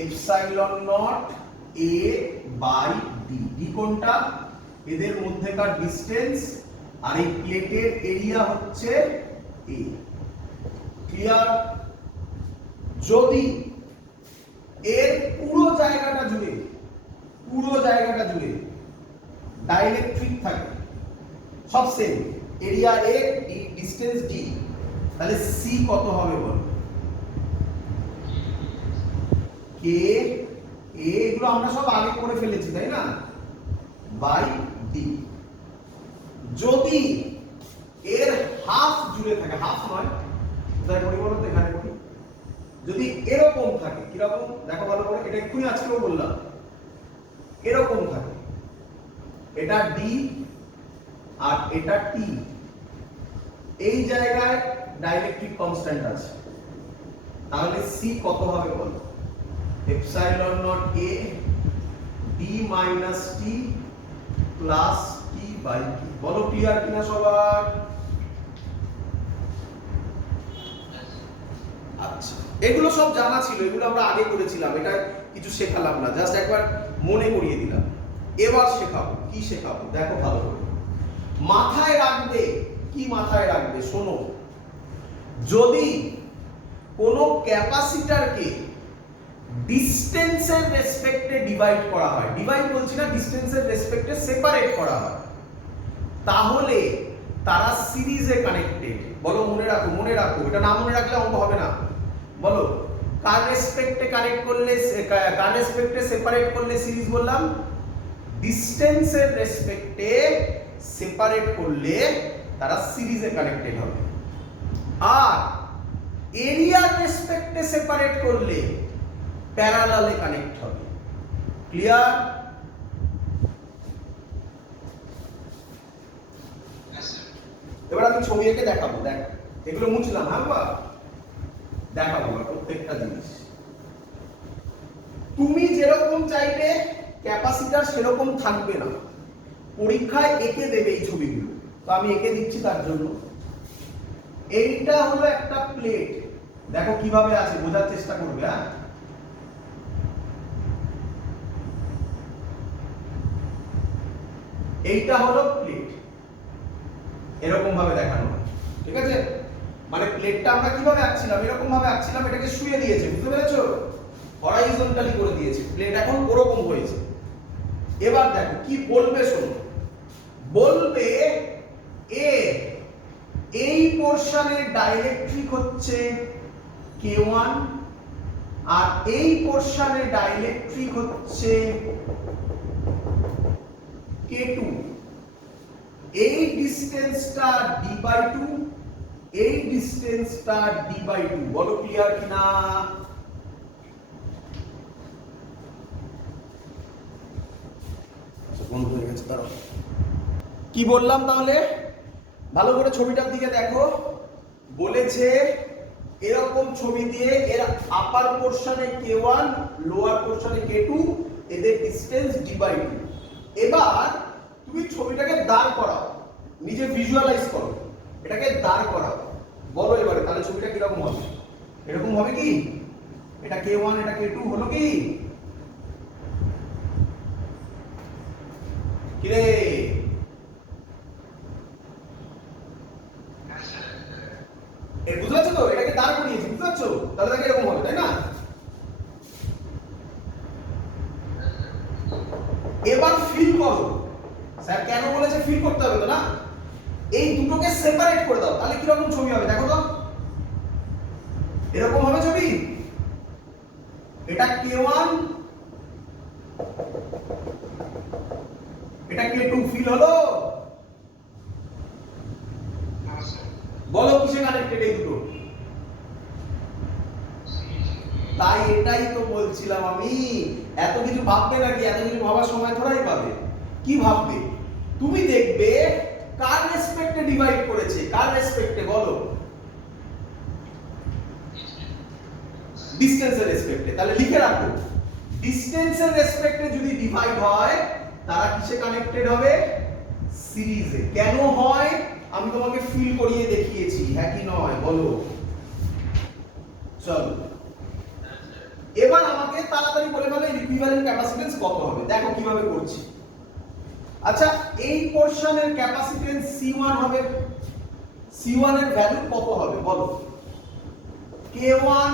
Epsilon naught A by D. D কোনটা? এদের মধ্যেকার ডিসটেন্স, আর এই প্লেটের এরিয়া হচ্ছে এ, ক্লিয়ার? যদি এর পুরো জায়গাটা জুড়ে ডাইলেকট্রিক থাকে, সব সেম, এরিয়া এ, ডিসটেন্স ডি, তাহলে সি কত হবে বল? কে এ, এগুলো আমরা সব আগে করে ফেলেছি তাই না, বাই ডি। যদি এর হাফ জুড়ে থাকে, হাফ নয়, কোথায় করি বলো তো, এখানে করি, যদি এরকম থাকে, কিরকম দেখো ভালো করে, এটা এক্ষুনি আজকেও বললাম, এরকম থাকে, এটা ডি আর এটা টি, এই জায়গায় ডাইলেকট্রিক কনস্ট্যান্ট আছে, তাহলে সি কত হবে বলো, epsilon naught A D minus T plus T by T. বলো ক্লিয়ার কিনা সবার? আচ্ছা, এগুলো সব জানা ছিল, এগুলো আমরা আগে করেছিলাম, এটা কিছু শেখালাম না, জাস্ট একবার মনে করিয়ে দিলাম। এবার শেখাবো, কি শেখাবো দেখো ভালো করে, মাথায় রাখবে, কি মাথায় রাখবে শোনো, যদি কোনো ক্যাপাসিটরকে ডিসটেন্সের রেসপেক্টে ডিভাইড করা হয়, ডিভাইড বলছি না, ডিসটেন্সের রেসপেক্টে সেপারেট করা হয়, তাহলে তারা সিরিজে কানেক্টেড। বলো মনে রাখো, মনে রাখো, এটা না মনে রাখলে অঙ্ক হবে না। বলো কার রেসপেক্টে কানেক্ট করলে, কার রেসপেক্টে সেপারেট করলে সিরিজ বললাম, ডিসটেন্সের রেসপেক্টে সেপারেট করলে তারা সিরিজে কানেক্টেড হবে, আর এরিয়ার রেসপেক্টে সেপারেট করলে প্যারালালে কানেক্ট হবে। ক্লিয়ার? এবার আমি ছবি এঁকে দেখাবো, দেখ এগুলো মুছলাম, হ্যাঁ বাবা, দেখাবো প্রত্যেকটা জিনিস। তুমি যেরকম চাইবে ক্যাপাসিটর সেরকম থাকবে না, পরীক্ষায় এঁকে দেবে এই ছবিগুলো, তো আমি এঁকে দিচ্ছি তার জন্য। এইটা হলো একটা প্লেট, দেখো কিভাবে আছে, বোঝার চেষ্টা করবে। হ্যাঁ, এইটা হলো প্লেট, এরকম ভাবে দেখানো হয়, ঠিক আছে? মানে প্লেটটা আমরা কিভাবে আঁকছিলাম, এরকম ভাবে আঁকছিলাম, এটাকে শুয়ে দিয়েছে, বুঝতে পেরেছো? হরাইজন্টালি করে দিয়েছে, প্লেট এখন ওরকম হয়েছে। এবার দেখো কি বলবে শোনো, বলবে এ এই পোরশনের ডাইলেকট্রিক হচ্ছে K1 আর এই পোরশনের ডাইলেকট্রিক হচ্ছে K2, এই ডিসটেন্সটা d/2, এই ডিসটেন্সটা d/2। বলো ক্লিয়ার কিনা? বন্ধ হয়ে গেছে, দাঁড়াও। কি বললাম তাহলে, ভালো করে ছবিটার দিকে দেখো। বলেছে এরকম ছবি দিয়ে এর আপার পোরশনে K1, লোয়ার পোরশনে K2, এদের ডিসটেন্স d/2। এবার তুমি ছবিটাকে দাঁড় করাও, নিজে ভিজুয়ালাইজ করো, এটাকে দাঁড় করাও, বলো এবারে তাহলে ছবিটা কিরকম হবে? এরকম হবে কি? এটা K1, এটা K2 হলো কি? কিরে এর বুঝতে পারছো তো? এটাকে দাঁড় করিয়েছি, বুঝতে পারছো? তাহলে দেখো এরকম হবে, তাই না? এবার ফিল করো, স্যার কেন বলেছে ফিল করতে হবে তো না, এই দুটোকে সেপারেট করে দাও, তাহলে কি রকম ছবি হবে দেখো তো, এরকম হবে ছবি। এটা K1, এটা K2, ফিল হলো? বলো কিসে কানেক্টেড এই দুটো? তাই এটাই তো বলছিলাম আমি, এত কিছু ভাববে নাকি, এত কিছু ভাবার সময় থোড়াই পাবে। কি ভাববে? তুমি দেখবে কার রেসপেক্টে ডিভাইড করেছে, কার রেসপেক্টে বলো, ডিসটেন্সের রেসপেক্টে। তাহলে লিখে রাখো, ডিসটেন্সের রেসপেক্টে যদি ডিভাইড হয় তারা কিসে কানেক্টেড হবে? সিরিজে। কেন হয় আমি তোমাকে ফিল করিয়ে দেখিয়েছি, হ্যাঁ কি নয় বলো? চলো এবার আমাকে তাড়াতাড়ি বলে ফেলো ইকুইভ্যালেন্ট ক্যাপাসিট্যান্স কত হবে, দেখো কিভাবে করছি। আচ্ছা, এই পোরশনের ক্যাপাসিট্যান্স C1 হবে, C1 এর ভ্যালু কত হবে বলো? K1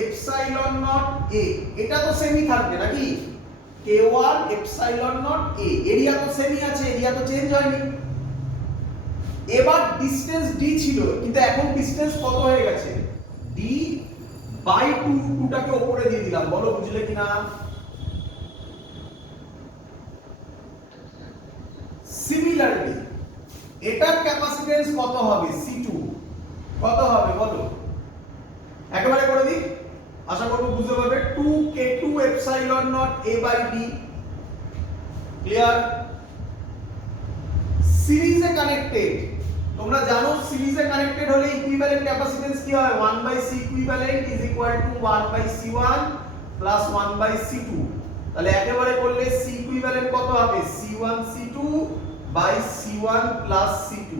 এপসাইলন নট A, এটা তো সেমই থাকবে নাকি? K1 epsilon naught A, area তো সেমই আছে, এরিয়া তো চেঞ্জ হয়নি। এবার ডিসটেন্স D ছিল, কিন্তু এখন ডিসটেন্স কত হয়ে গেছে? D বাই 2, 2টাকে উপরে দিয়ে দিলাম, বলো বুঝলে কিনা? সিমিলারলি এটার ক্যাপাসিট্যান্স কত হবে? C2 কত হবে বলো? একেবারে করে দিই, আশা করব বুঝতে পারবে। 2k2 epsilon naught a by d। Clear? সিরিজে কানেক্টেড, তোমরা জানো সিরিজে কানেক্টেড হলে ইকুইভ্যালেন্ট ক্যাপাসিট্যান্স কি হয়? 1/c equivalent is equal two 1/c1 plus 1/c2। তাহলে একেবারে করলে c ইকুইভ্যালেন্ট কত হবে? c1 c2 by c1 plus c2।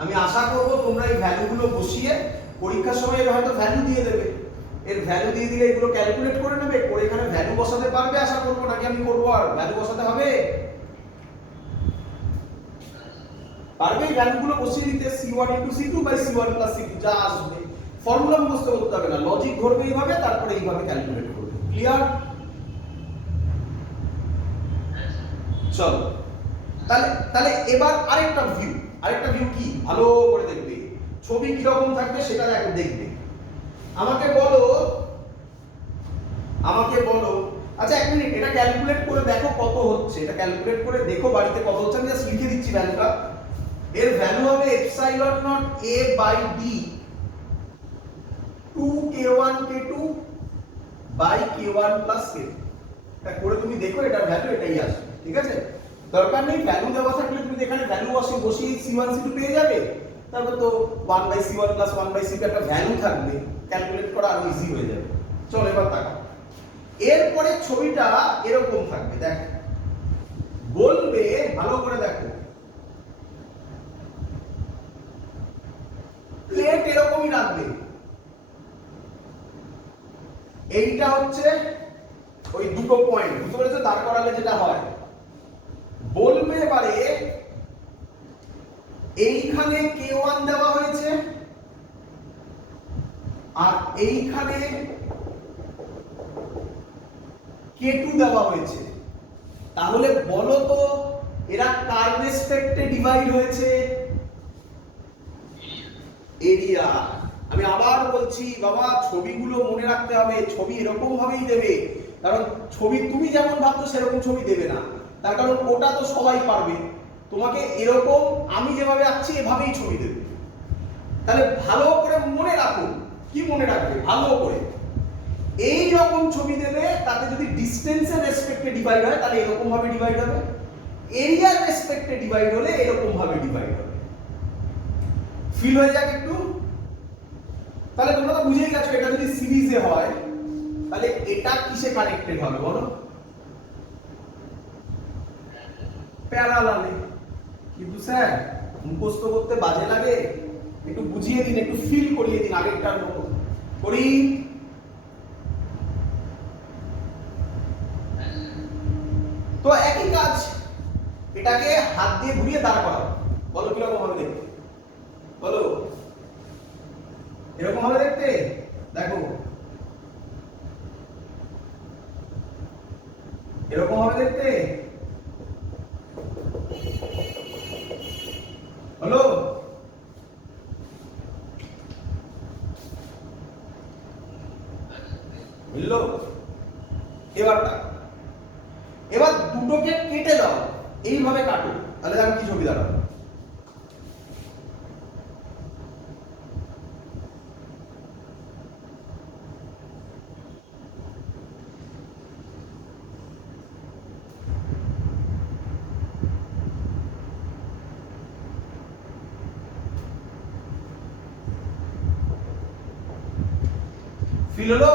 আমি আশা করব তোমরা এই ভ্যালুগুলো বসিয়ে পরীক্ষার সময় এর হয়তো ভ্যালু দিয়ে দেবে, এর ভ্যালু দিয়ে দিলে এগুলো ক্যালকুলেট করে নেবে, করে এখানে ভ্যালু বসাতে পারবে আশা করব, নাকি আমি করব আর ভ্যালু বসাতে হবে? পারবে এই ভ্যালুগুলো বসিয়ে দিতে, c1 c2 by c1 plus c2 যা আসবে। ফর্মুলা মুখস্থ করতে হবে না, লজিক ধরবে এইভাবে, তারপরে এইভাবে ক্যালকুলেট করবে। ক্লিয়ার? চলো তাহলে তাহলে এবার আরেকটা ভিউ কি ভালো করে দেখবে, ছবি কি রকম থাকবে সেটা দেখবে। আমাকে বলো আচ্ছা এক মিনিট, এটা ক্যালকুলেট করে দেখো কত হচ্ছে, এটা ক্যালকুলেট করে দেখো বাড়িতে কত হচ্ছে। আমি জাস্ট লিখে দিচ্ছি ভ্যালুটা। এর ভ্যালু হবে epsilon naught a by d 2k1 k2 by k1 plus k। এটা করে তুমি দেখো, এটার ভ্যালু এটাই আসবে। ঠিক আছে, দরকার নেই ভ্যালু দেওয়া থাকলে তুমি এখানে ভ্যালু বসিয়ে c1 c2 পেয়ে যাবে, তারপর তো 1/c1 প্লাস 1/c2 একটা ভ্যালু থাকবে, ক্যালকুলেট করা আরো ইজি হয়ে যাবে। চলো এবার তাকাও, এরপরে ছবিটা এরকম থাকবে। দেখো বলবে, ভালো করে দেখো, প্লেট এরকমই রাখবে। এইটা হচ্ছে ওই দুটো পয়েন্ট, বুঝতে পেরেছো? দাঁড় করালে যেটা হয়, বলবে এবারে এইখানে k1 দেওয়া হয়েছে আর এইখানে k2 দেওয়া হয়েছে। তাহলে বলো তো এরা কার রেসপেক্টে ডিভাইড হয়েছে? এরিয়া। আমি আবার বলছি বাবা, ছবিগুলো মনে রাখতে হবে, ছবি এরকম ভাবেই দেবে, কারণ ছবি তুমি যেমন ভাবছো সেরকম ছবি দেবে না, তার কারণ ওটা তো সবাই পারবে। তোমাকে এরকম আমি যেভাবে আঁকছি এভাবেই ছবি দেবে। তাহলে ভালো করে মনে রাখো, কি মনে রাখবে ভালো করে, এই রকম ছবি দেবে, তাতে যদি ডিসটেন্সের রেসপেক্টে ডিভাইড হয় তাহলে এরকম ভাবে ডিভাইড হবে, এরিয়ার রেসপেক্টে ডিভাইড হলে এরকম ভাবে ডিভাইড হবে। ফিল হয়ে যাক একটু? তাহলে তোমরা তো বুঝেই গেছো এটা যদি সিরিজে হয় তাহলে এটা কিসে কানেক্টেড হবে বলো? প্যারালালে। কিন্তু স্যার মুখস্থ করতে বাজে লাগে, একটু বুঝিয়ে দিন, একটু ফিল করিয়ে দিন আগেরটার মতো করি। তো একই কাজ, এটাকে হাত দিয়ে ঘুরিয়ে দাঁড় করাও, বলো কিরকম হবে দেখতে? বলো এরকম হবে দেখতে? দেখো এরকম হবে দেখতে, হলো? বুঝলো? এবার দুটোকে কেটে দাও, এইভাবে কাটো, তাহলে দেখো কি ছবি দাঁড়াবে। ফিল হলো?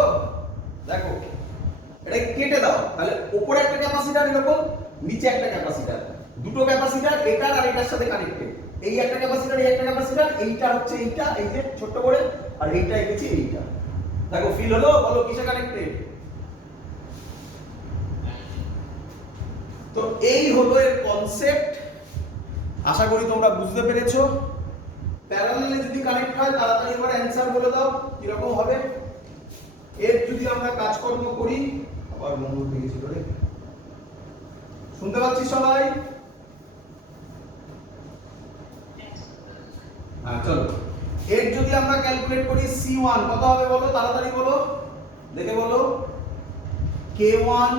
দেখো এটা কেটে দাও, তাহলে উপরে একটা ক্যাপাসিটর এরকম, নিচে একটা ক্যাপাসিটর, দুটো ক্যাপাসিটর এটার আর এটার সাথে কানেক্টেড। এই একটা ক্যাপাসিটর, এই একটা ক্যাপাসিটর, এইটা হচ্ছে এইটা, এই যে ছোট করে, আর এইটা এঁকেছি এইটা। দেখো ফিল হলো? বলো কিসে কানেক্টেড? তো এই হলো এর কনসেপ্ট, আশা করি তোমরা বুঝতে পেরেছো। প্যারালালে যদি কানেক্ট হয় তাড়াতাড়ি এবার অ্যানসার বলে দাও কিরকম হবে। এর যদি আমরা কাজকর্ম করি, আবার বন্ধ হয়ে গেছিল রে, শুনতে পাচ্ছি সবাই? হ্যাঁ চলো এর যদি আমরা ক্যালকুলেট করি c1 কত হবে বলো, তাড়াতাড়ি বলো, দেখে বলো। k1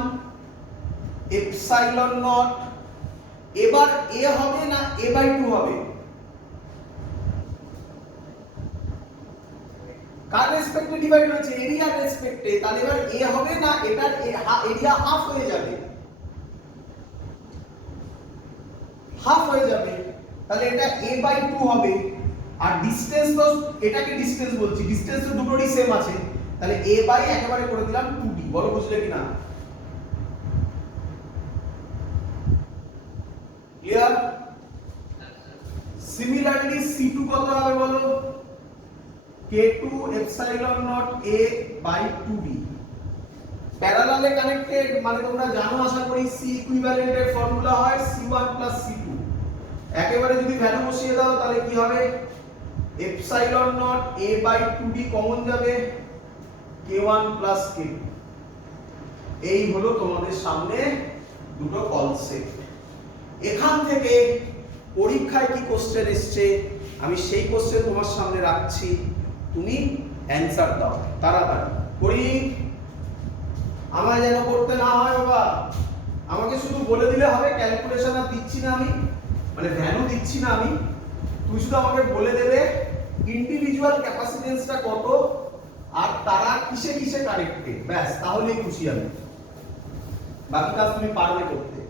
এপসাইলন নট, এবার a হবে না a/2 হবে? কার রেসপেক্টে ডিভাইড হয়েছে? এরিয়ার রেসপেক্টে। তাহলে এবার a হবে না এটার এরিয়া হাফ হয়ে যাবে, হাফ হয়ে যাবে। তাহলে এটা a/2 হবে। আর ডিসটেন্স তো, এটাকে ডিসটেন্স বলছি, ডিসটেন্স তো দুটোরই সেম আছে, তাহলে a বাই একেবারে করে দিলাম 2d। বলো বুঝলে কিনা? ক্লিয়ার? সিমিলারলি c2 কত হবে বলো? k2 epsilon naught a by 2d। প্যারালালে কানেক্টেড মানে তোমরা জানো আশা করি c ইকুইভ্যালেন্ট এর ফর্মুলা হয় c1 c2। একেবারে যদি ভ্যালু বসিয়ে দাও তাহলে কি হবে? Epsilon naught a by 2d common যাবে, k1 k2। এই হলো তোমাদের সামনে দুটো কনসেপ্ট। এখান থেকে পরীক্ষায় কি কোশ্চেন এসছে আমি সেই কোশ্চেন তোমার সামনে রাখছি, তুমি অ্যানসার দাও তাড়াতাড়ি করি। আমায় যেন করতে না হয় বাবা, আমাকে শুধু বলে দিলে হবে, ক্যালকুলেশন আর দিচ্ছি না আমি, মানে ভ্যালু দিচ্ছি না আমি, তুই শুধু আমাকে বলে দেবে ইন্ডিভিজুয়াল ক্যাপাসিটেন্সটা কত আর তারা কিসে কিসে কানেক্টেড, ব্যাস তাহলেই খুশি আমি, বাকি কাজ তুমি পারবে করতে।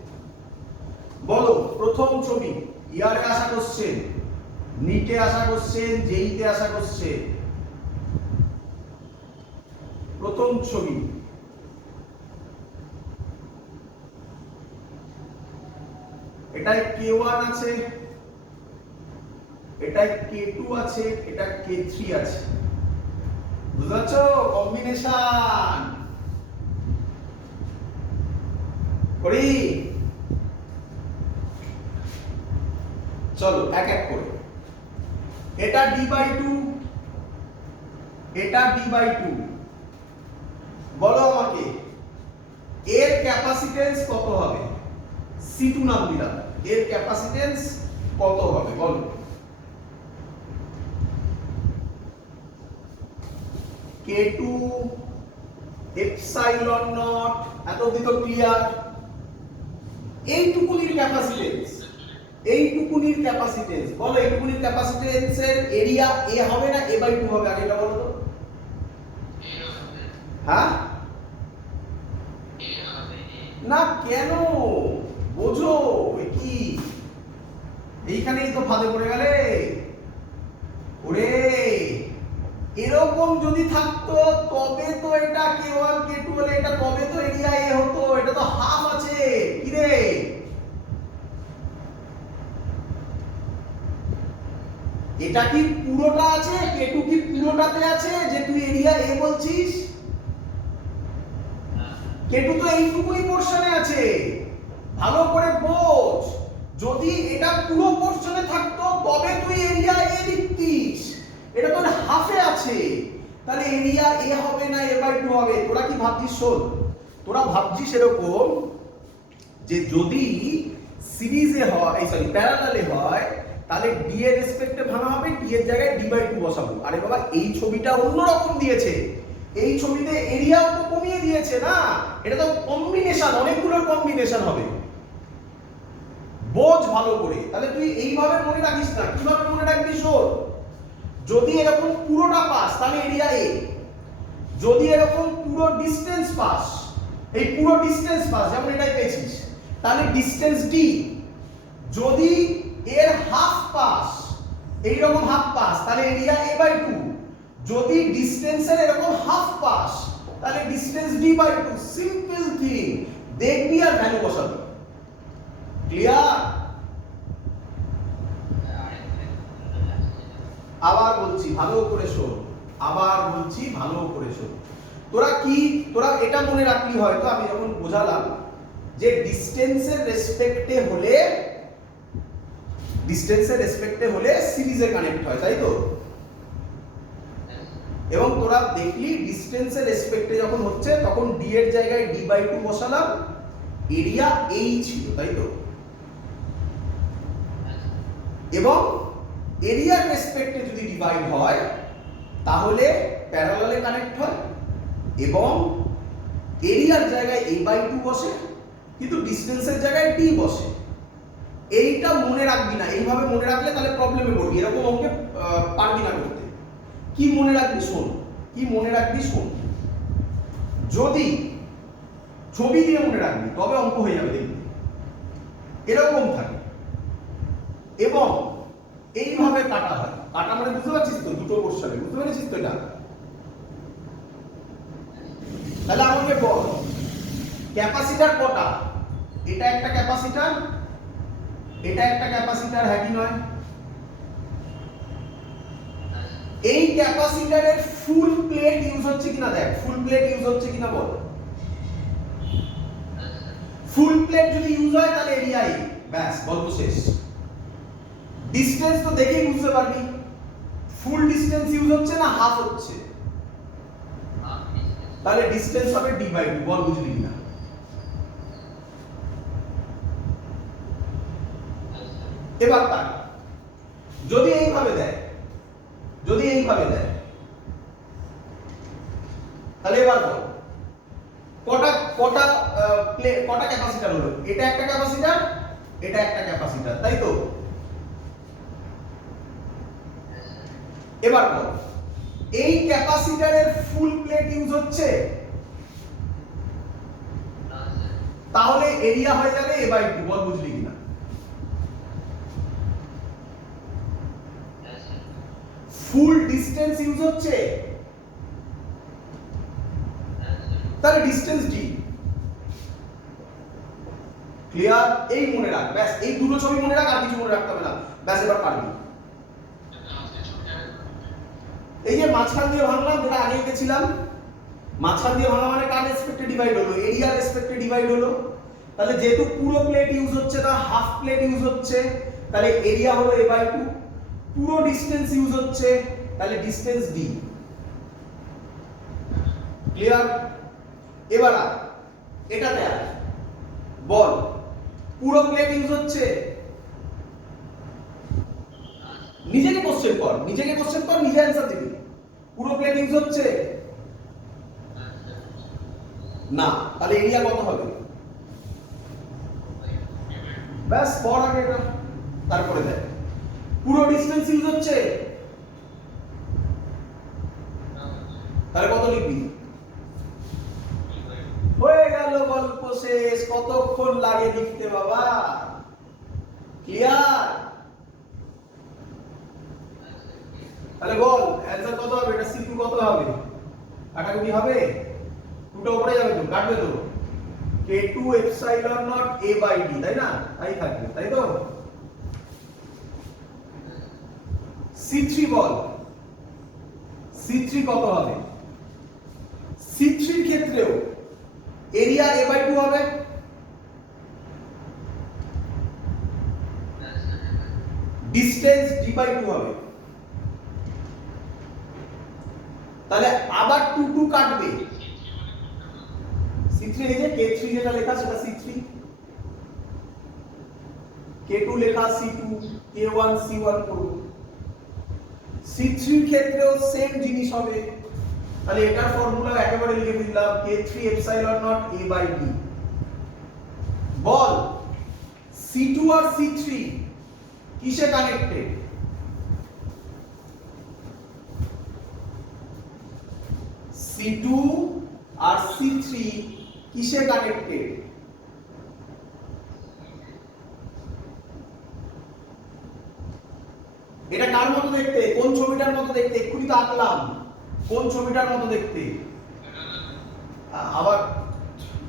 বলো প্রথম ছবি, ইয়ারে আসা কোশ্চেন, নিটে আসা কোশ্চেন, জেইতে আসা কোশ্চেন। প্রথম ছবি এটায় k1 আছে, এটায় k2 আছে, এটা k3 আছে। বুঝাচ্ছ কম্বিনেশন করি? চলো এক এক করে। এটা d/2, এটা d/2। বলো আমাকে এর ক্যাপাসিটেন্স কত হবে? c2 নাম দিলাম, এর ক্যাপাসিটেন্স কত হবে বলো? k2 এপসাইলন নট, এত অবধি তো ক্লিয়ার। এইটুকুনির ক্যাপাসিটেন্স, এইটুকুনির ক্যাপাসিটেন্স বলো, এইটুকুনির ক্যাপাসিটেন্সের এরিয়া a হবে না a/2 হবে? আগে এটা বলো তো। হ্যাঁ না কেন বোঝো কি? এইখানেই তো ফাঁদে পড়ে গেলে। ওরে এরকম যদি থাকতো তবে তো এটা k1 k2 হলে এটা তবে তো এরিয়া a হতো, এটা তো হাফ আছে। কি রে এটা কি পুরোটা আছে? k2 কি পুরোটাতে আছে যে তুই এরিয়া a বলছিস? k2 তো এইটুকুই পোরশনে আছে, ভালো করে বোঝ। যদি এটা পুরো পোরশনে থাকতো তবে তুই এরিয়া a লিখতিস, এটা তো হাফে আছে, তাহলে এরিয়া a হবে না a/2 হবে? তোরা কি ভাবছিস? শোন, তোরা ভাবছিস এরকম যে যদি সিরিজে হয়, এই সরি প্যারালালে হয়, তাহলে d এর রেসপেক্টে ভাঙা হবে, d এর জায়গায় d/2 বসাবো। আরে বাবা এই ছবিটা অন্যরকম দিয়েছে, এই ছবিতে এরিয়াও তো কমিয়ে দিয়েছে না, এটা তো কম্বিনেশন, অনেকগুলোর কম্বিনেশন হবে। বোঝ ভালো করে, তাহলে তুই এইভাবে মনে রাখিস না। কিভাবে মনে রাখবি? শোন, যদি এরকম পুরোটা পাস তাহলে এরিয়া a, যদি এরকম পুরো ডিসটেন্স পাস, এই পুরো ডিসটেন্স পাস যেমন এটাই পেয়েছিস, তাহলে ডিসটেন্স d। যদি এর হাফ পাস, এইরকম হাফ পাস, তাহলে এরিয়া a/2। যদি ডিসটেন্সের এরকম হাফ পাস তাহলে ডিসটেন্স d/2। সিম্পল থিং, দেখবি আর ভ্যালু বসাবি। ক্লিয়ার? আবার বলছি ভালো করে শোন, আবার বলছি ভালো করে শোন। তোরা এটা মনে রাখলি হয়তো আমি যখন বোঝালাম যে ডিসটেন্সের রেসপেক্টে হলে সিরিজে কানেক্ট হয়, তাই তো? এবং তোরা দেখলি ডিসটেন্সের রেসপেক্টে যখন হচ্ছে তখন d এর জায়গায় d/2 বসালাম, এরিয়া এই ছিল, তাই তো? এবং এরিয়ার রেসপেক্টে যদি ডিভাইড হয় তাহলে প্যারালালে কানেক্ট হয় এবং এরিয়ার জায়গায় a/2 বসে কিন্তু ডিসটেন্সের জায়গায় d বসে। এইটা মনে রাখবি না, এইভাবে মনে রাখলে তাহলে প্রবলেমে পড়বি, এরকম অঙ্কে পারবি না করতে। কি মনে রাখবি শোন, কি মনে রাখবি শোন, যদি ছবি দিয়ে মনে রাখবি তবে অঙ্ক হয়ে যাবে, দেখবি এরকম থাকে এবং এইভাবে কাটা হয়। কাটা মানে বুঝতে পারছিস তো, দুটো কোশ্চেনে বুঝতে পেরেছিস তো এটা? তাহলে আমাকে বল ক্যাপাসিটর কটা? এটা একটা ক্যাপাসিটর, এটা একটা ক্যাপাসিটর, হ্যাঁ কি নয়? এই ক্যাপাসিটরের ফুল প্লেট ইউজ হচ্ছে কিনা দেখ, ফুল প্লেট ইউজ হচ্ছে কিনা বল। ফুল প্লেট যদি ইউজ হয় তাহলে এরিয়া এই, ব্যাস গল্প শেষ। ডিসটেন্স তো দেখেই বুঝতে পারবি ফুল ডিসটেন্স ইউজ হচ্ছে না হাফ হচ্ছে, তাহলে ডিসটেন্স হবে d/2। বল বুঝলি কিনা? এবার তার যদি এইভাবে দেয়, যদি এইভাবে দেয় তাহলে এবার বল কটা কটা কটা ক্যাপাসিটর হলো? এটা একটা ক্যাপাসিটর, এটা একটা ক্যাপাসিটর, তাই তো? এবার বল এই ক্যাপাসিটরের ফুল প্লেট ইউজ হচ্ছে, তাহলে এরিয়া হয়ে যাবে a/2। বল বুঝলি কিনা? ফুল ডিসটেন্স ইউজ হচ্ছে, তাহলে ডিসটেন্স d। ক্লিয়ার? এই মনে রাখ, ব্যাস এই দুটো ছবি মনে রাখ, আর কিছু মনে রাখতে হবে না, ব্যাস এবার পারবি। এই যে মাঝখান দিয়ে ভাঙলাম, যেটা আগে দেখেছিলাম, মাঝখান দিয়ে ভাঙা মানে কার রেসপেক্টে ডিভাইড হলো? এরিয়া রেসপেক্টে ডিভাইড হলো। তাহলে যেহেতু পুরো প্লেট ইউজ হচ্ছে না, হাফ প্লেট ইউজ হচ্ছে, তাহলে এরিয়া হলো a/2। পুরো ডিসটেন্স ইউজ হচ্ছে, তাহলে ডিসটেন্স d। ক্লিয়ার? এবার এটাতে আর বল পুরো প্লেট ইউজ হচ্ছে, নিজেকে কোশ্চেন কর, নিজেকে কোশ্চেন কর, নিজে অ্যানসার দিবি। পুরো প্লেট ইউজ হচ্ছে না, তাহলে এরিয়া কত হবে? ব্যাস পর আগে এটা, তারপরে দেখ পুরো ডিসটেন্স ইউজ হচ্ছে, তাহলে কত লিখবি? হয়ে গেল, গল্প শেষ। কতক্ষণ লাগে লিখতে বাবা? ক্লিয়ার? তাহলে বল অ্যানসার কত হবে? এটা c2 কত হবে? কাটাকুটি হবে, দুটো উপরে যাবে তো, কাটবে তো। k2 এপসাইলন নট a/d, তাই না? তাই থাকবে, তাই তো? c3 বল c3 কত হবে? c3 এর ক্ষেত্রেও এরিয়া a/2 হবে, ডিসটেন্স d/2 হবে। তাহলে আবার 2 2 কাটবে। c3 এই যে k3 যেটা লেখা সেটা c3, k2 লেখা c2, k1 c1 করব। c3 এর ক্ষেত্রেও সেম জিনিস হবে, তাহলে এটার ফর্মুলা একেবারে লিখে দিলাম, k3 epsilon not a/d। Ball c2 R c3 কিসে কানেক্টেড? c2 আর c3 কিসে কানেক্টেড? এটা কার মতো দেখতে? কোন ছবিটার মতো দেখতে? এক্ষুনি তো আঁকলাম, কোন ছবিটার মতো দেখতে? আবার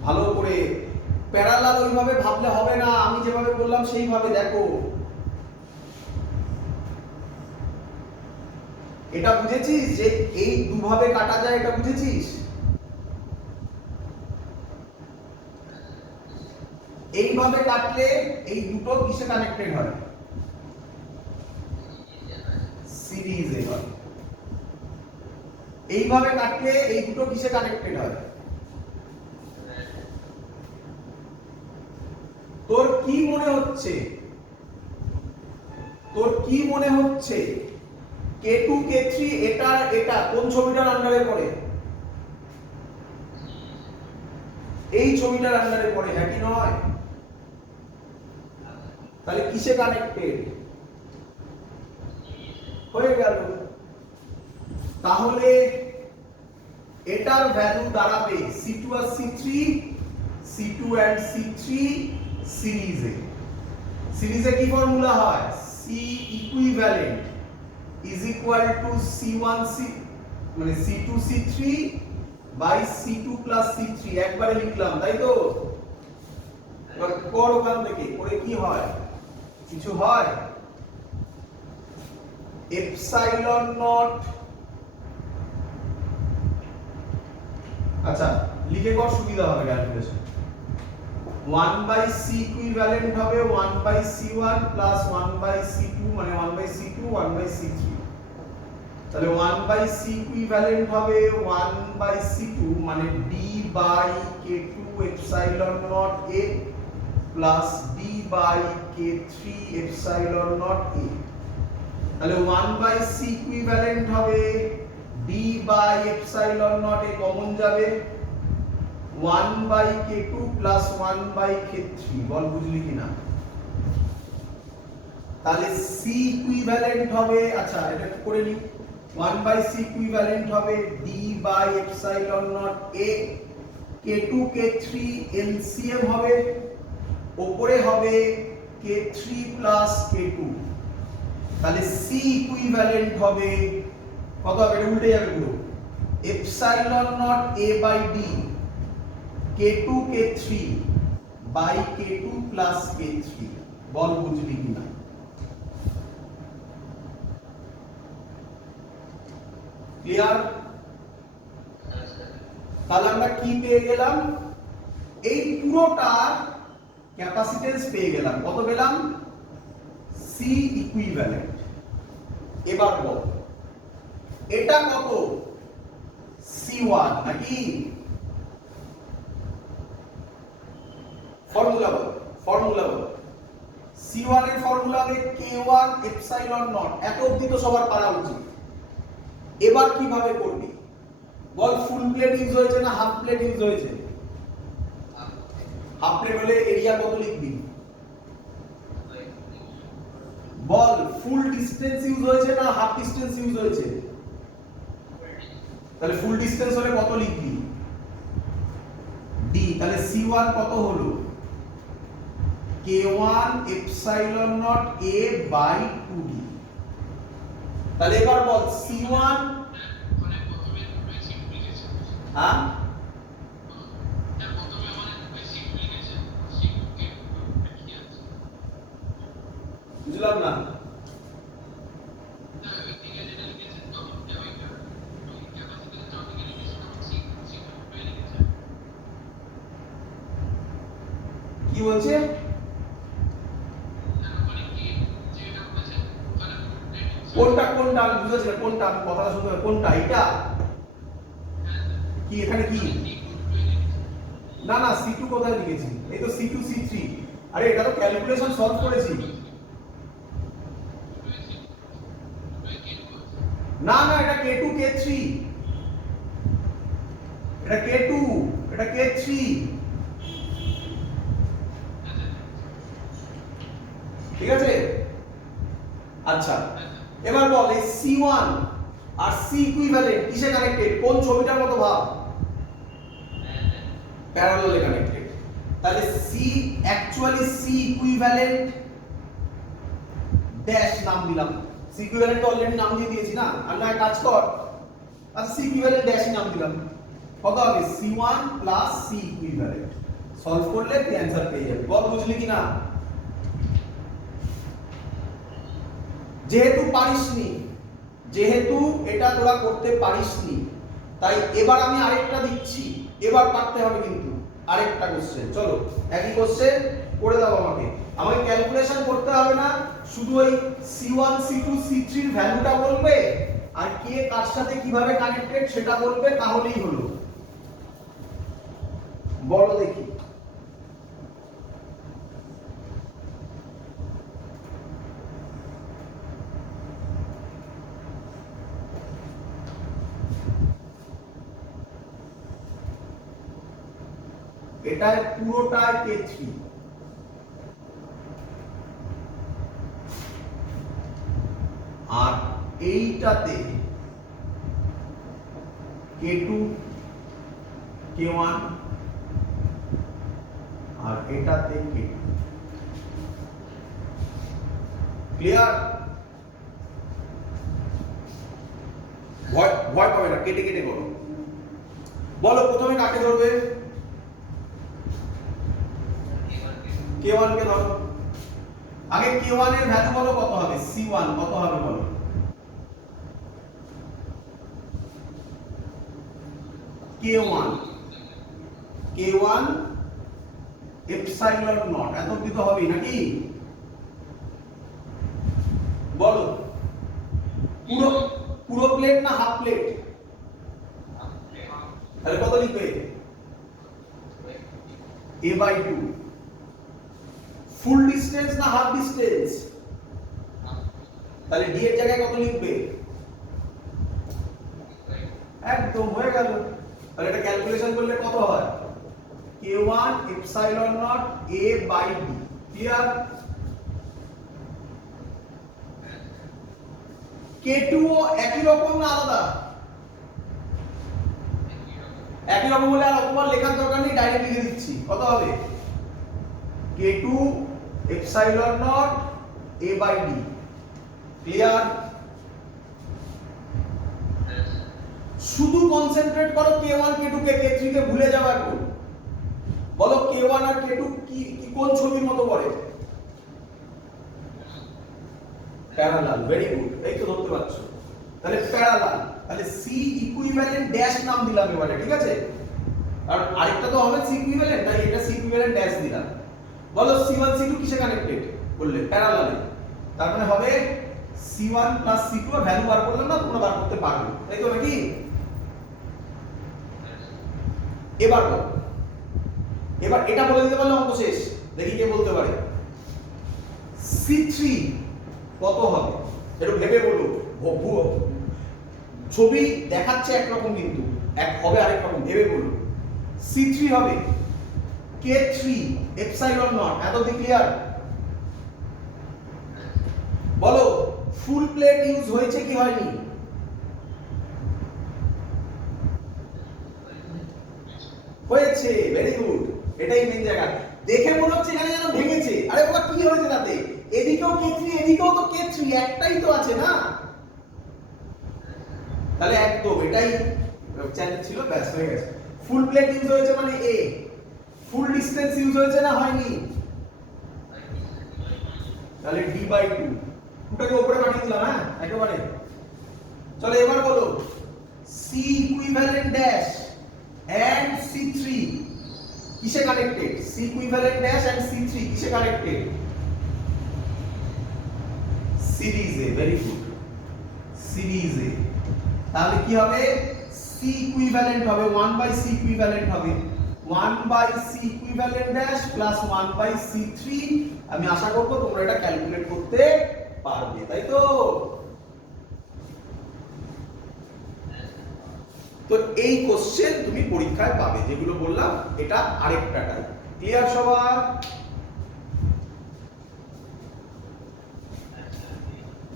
ভালো করে প্যারালাল ওইভাবে ভাবলে হবে না, আমি যেভাবে বললাম সেইভাবে দেখো। এটা বুঝেছিস যে এই দুভাবে কাটা যায়, এটা বুঝেছিস? এইভাবে কাটলে এই দুটো কিসে কানেক্টেড হয়? সিরিজে হয়। এইভাবে কাটলে এই দুটো কিসে কানেক্টেড হয়? তোর কি মনে হচ্ছে? তোর কি মনে হচ্ছে K2 K3 এটা কোন ছবিটার আন্ডারে পড়ে? এই ছবিটার আন্ডারে পড়ে, হ্যাঁ কি নয়? তাহলে কিসে কানেক্টেড হয়ে গেল। তাহলে এটার ভ্যালু দাঁড়াবে C2 R C3, C2 and C3 সিরিজে কি ফর্মুলা হয়? C equivalent is equal to C1 C মানে C2 C3 by C2 plus C3 একবারে লিখলাম, তাই তো? এবার কর ওখান থেকে করে কি হয়? কিছু হয়? এপসাইলন নট, আচ্ছা লিখে কর সুবিধা হবে ক্যালকুলেশন। 1 by C ইকুইভ্যালেন্ট হবে 1 by C1 plus 1 by C2 মানে 1 by C2 1 by C3, তাহলে 1 by C ইকুইভ্যালেন্ট হবে 1 by C2 মানে D by K2 epsilon naught A plus D by K3 epsilon naught A, তাহলে 1 by C equivalent হবে D by epsilon naught A common যাবে 1 by K2 plus 1 by K3, বল বুঝলি কিনা? তাহলে C equivalent হবে, আচ্ছা এটা করে নি, 1 by C ইকুইভ্যালেন্ট হবে D by epsilon naught A, K2 K3 LCM হবে, উপরে হবে K3 plus K2, তাহলে C ইকুইভ্যালেন্ট হবে কত হবে? এটা উল্টে যাবে পুরো, epsilon naught A by D K2 K3 by K2 plus K3, বল বুঝলি কিনা? ক্লিয়ার? তাহলে আমরা কি পেয়ে গেলাম? এই পুরোটা ক্যাপাসিটেন্স পেয়ে গেলাম। কত পেলাম? C equivalent. এবার বল এটা কত? C1 নাকি? ফর্মুলা বল, ফর্মুলা বল। C1 এর ফর্মুলা হবে K1 এপসাইলন নট। এত অবধি তো সবার পারা উচিত। এবার কিভাবে করবি বল? ফুল প্লেট ইউজ হয়েছে না হাফ প্লেট ইউজ হয়েছে? হাফ প্লেট হলে এরিয়া কত লিখবি বল? ফুল ডিসটেন্স ইউজ হয়েছে না হাফ ডিসটেন্স ইউজ হয়েছে? তাহলে ফুল ডিসটেন্স হলে কত লিখবি? D। তাহলে C1 কত হলো? K1 epsilon naught A by 2D। তাহলে এবার বল C1 হ্যাঁ বুঝলাম না। কি বলছে? কোনটা কোনটা আমি বুঝাচ্ছি না, কোনটা কথাটা শুনতে হবে, কোনটা এটা কি? এখানে কি না না C2 কোথায় লিখেছি? এই তো C2 C3। আরে এটা তো ক্যালকুলেশন সলভ করেছি। না না এটা K2 K3, এটা K2 এটা K3। ঠিক আছে? আচ্ছা এবার বল এই C1 আর C ইকুইভ্যালেন্ট কিসে কানেক্টেড? কোন ছবিটার মতো ভাব? প্যারালালে কানেক্টেড। তাহলে C actually C equivalent dash নাম দিলাম। C ইকুইভ্যালেন্ট তো অলরেডি নাম দিয়ে দিয়েছি না, আর না কাজ কর, আর C ইকুইভ্যালেন্ট ড্যাশ নাম দিলাম। কত হবে? C1 plus C equivalent. Solve করলে তুই অ্যানসার পেয়ে যাবি। বল বুঝলি কিনা? যেহেতু পারিসনি, যেহেতু এটা তোরা করতে পারিসনি, তাই এবার আমি আরেকটা দিচ্ছি। এবার পারতে হবে কিন্তু আরেকটা কোশ্চেন। চলো একই কোশ্চেন করে দাও আমাকে। আমাকে ক্যালকুলেশন করতে হবে না, শুধু ওই C1 C2 C3 এর ভ্যালুটা বলবে আর কে কার সাথে কিভাবে কানেক্টেড সেটা বলবে, তাহলেই হলো। বলো দেখি। এটায় পুরোটায় K3, আর এইটাতে K2 K1 আর এটাতে K2। ক্লিয়ার? ভয় পাবে না, কেটে কেটে করো। বলো প্রথমে কাকে ধরবে? K1 কে ধরো। আগে K1 এর ভ্যালু বলো কত হবে? C1 কত হবে বলো? K1 এপসাইলন নট, এত অবধি তো হবেই নাকি? বলো পুরো পুরো প্লেট না হাফ প্লেট? তাহলে কত লিখবে? A/2। ফুল ডিসটেন্স না হাফ ডিসটেন্স? তাহলে ডি এর জায়গায় কত লিখবে? একদম হয়ে গেল। তাহলে এটা ক্যালকুলেশন করলে কত হয়? K1 epsilon not A/D। Clear? K2 ও একই রকম না আলাদা? একই রকম হলে আর অতবার লেখার দরকার নেই, ডাইরেক্ট লিখে দিচ্ছি। কত হবে? K2 epsilon not A/D। Clear? শুধু কনসেন্ট্রেট করো K1 K2 কে, K3 কে ভুলে যাও এখন। বলো K1 আর K2 কি কোন ছবির মতো পড়ে? প্যারালাল। ভেরি গুড, এই তো ধরতে পারছো। তাহলে প্যারালাল, তাহলে সি ইকুইভ্যালেন্ট ড্যাশ নাম দিলাম এবারে, ঠিক আছে? আর আরেকটা তো হবে সি ইকুইভ্যালেন্ট, তাই এটা সি ইকুইভ্যালেন্ট ড্যাশ দিলাম। বলো C1 C2 কিসে কানেক্টেড? বললে প্যারালালে। তার মানে হবে C1 প্লাস C2, এর ভ্যালু বার করলাম না, তোমরা বার করতে পারবে, তাই তো নাকি? এবার বল, এবার এটা বলে দিতে পারলে অঙ্ক শেষ। দেখি কে বলতে পারে। C3 কত হবে? একটু ভেবে বলো। ছবি দেখাচ্ছে একরকম কিন্তু এক হবে আরেক রকম, ভেবে বলো। C3 হবে K3 এপসাইলন নট। এত দি ক্লিয়ার? বলো ফুল প্লেট ইউজ হয়েছে কি হয়নি? হয়েছে। ভেরি গুড, এটাই মেন জায়গা। দেখে মনে হচ্ছে এখানে যেন ভেঙেছে। আরে বাবা কি হয়েছে তাতে? এদিকেও K3 এদিকেও তো K3, একটাই তো আছে না? তাহলে একদম এটাই চ্যালেঞ্জ ছিল, ব্যাস হয়ে গেছে। ফুল প্লেট ইউজ হয়েছে মানে A। ফুল ডিসটেন্স ইউজ হয়েছে না হয়নি? তাহলে D/2। ওটাকে উপরে পাঠিয়ে দিলাম, হ্যাঁ একেবারে। চলো এবার বলো C equivalent dash and C3 কিসে connected? C equivalent dash and C3 কিসে কানেক্টেড? সিরিজে। ভেরি গুড, সিরিজে। তাহলে কি হবে? C ইকুইভ্যালেন্ট হবে 1/C ইকুইভ্যালেন্ট হবে 1/C equivalent dash plus 1/C3। আমি আশা করব তোমরা এটা ক্যালকুলেট করতে পারবে, তাই তো? তো এই কোশ্চেন তুমি পরীক্ষায় পাবে, যেগুলো বললাম এটা আরেকটা টাইপ। ক্লিয়ার সবার?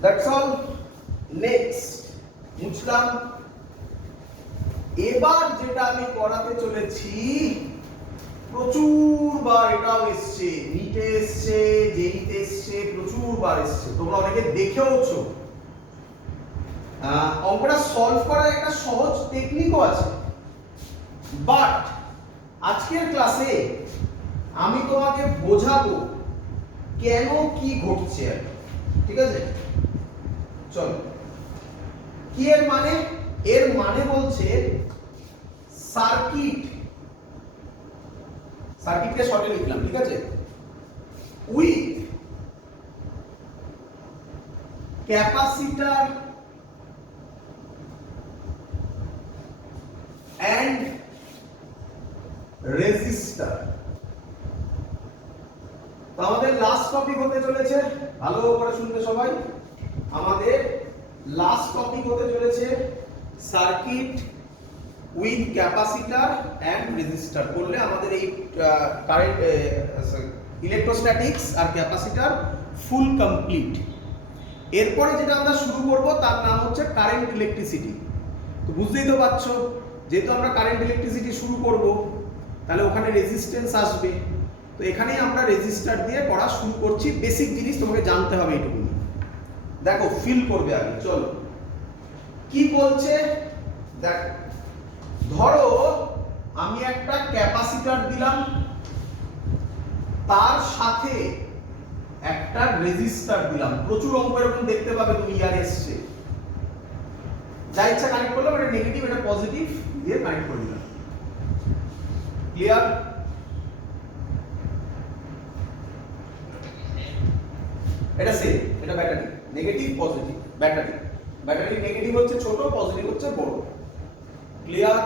That's all. নেক্সট বুঝলাম। এবার যেটা আমি করাতে চলেছি, প্রচুর বার এটাও এসছে, নিটে এসছে, জেইতে এসছে, প্রচুর বার এসছে, তোমরা অনেকে দেখেওছো। অঙ্কটা সলভ করার একটা সহজ টেকনিকও আছে, বাট আজকের ক্লাসে আমি তোমাকে বোঝাবো কেন কি ঘটছে, ঠিক আছে? চলো, কি এর মানে? এর মানে বলছে সার্কিটকে শর্টে লিখলাম, ঠিক আছে? With capacitor and register. তো আমাদের লাস্ট টপিক হতে চলেছে, ভালো করে শুনতে সবাই, আমাদের লাস্ট টপিক হতে চলেছে circuit with capacitor and register করলে আমাদের এই কারেন্ট ইলেকট্রোস্ট্যাটিক্স আর ক্যাপাসিটর ফুল কমপ্লিট। এরপরে যেটা আমরা শুরু করব তার নাম হচ্ছে কারেন্ট ইলেকট্রিসিটি। তো বুঝতেই তো পারছো, যেহেতু আমরা কারেন্ট ইলেকট্রিসিটি শুরু করব তাহলে ওখানে রেজিস্ট্যান্স আসবে। তো এখানেই আমরা রেজিস্টার দিয়ে পড়া শুরু করছি। বেসিক জিনিস তোমাকে জানতে হবে এইটুকু। দেখো ফিল করবে আগে, চলো কি বলছে দেখ। ধরো আমি একটা ক্যাপাসিটর দিলাম, তার সাথে একটা রেজিস্টার দিলাম। প্রচুর অঙ্ক এরকম দেখতে পাবে তুমি, ইয়ার এসছে। যা ইচ্ছা কানেক্ট করলাম, এটা নেগেটিভ এটা পজিটিভ দিয়ে কানেক্ট করে দিলাম। ক্লিয়ার? এটা সেম, এটা battery, negative positive battery. Battery negative হচ্ছে ছোট, পজিটিভ হচ্ছে বড়। ক্লিয়ার?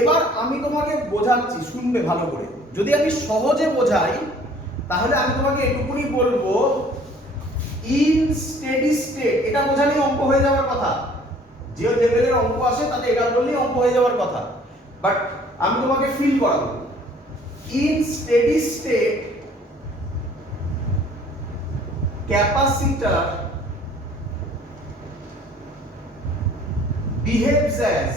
এবার আমি তোমাকে বোঝাচ্ছি, শুনবে ভালো করে। যদি আমি সহজে বোঝাই তাহলে আমি তোমাকে এটুকুনি বলবো, ইন স্টেডি স্টেট, এটা বোঝালেই অঙ্ক হয়ে যাওয়ার কথা। যে লেভেলের অঙ্ক আসে তাতে এটা বললেই অঙ্ক হয়ে যাওয়ার কথা। বাট আমি তোমাকে ফিল করাবো। In steady state capacitor behaves as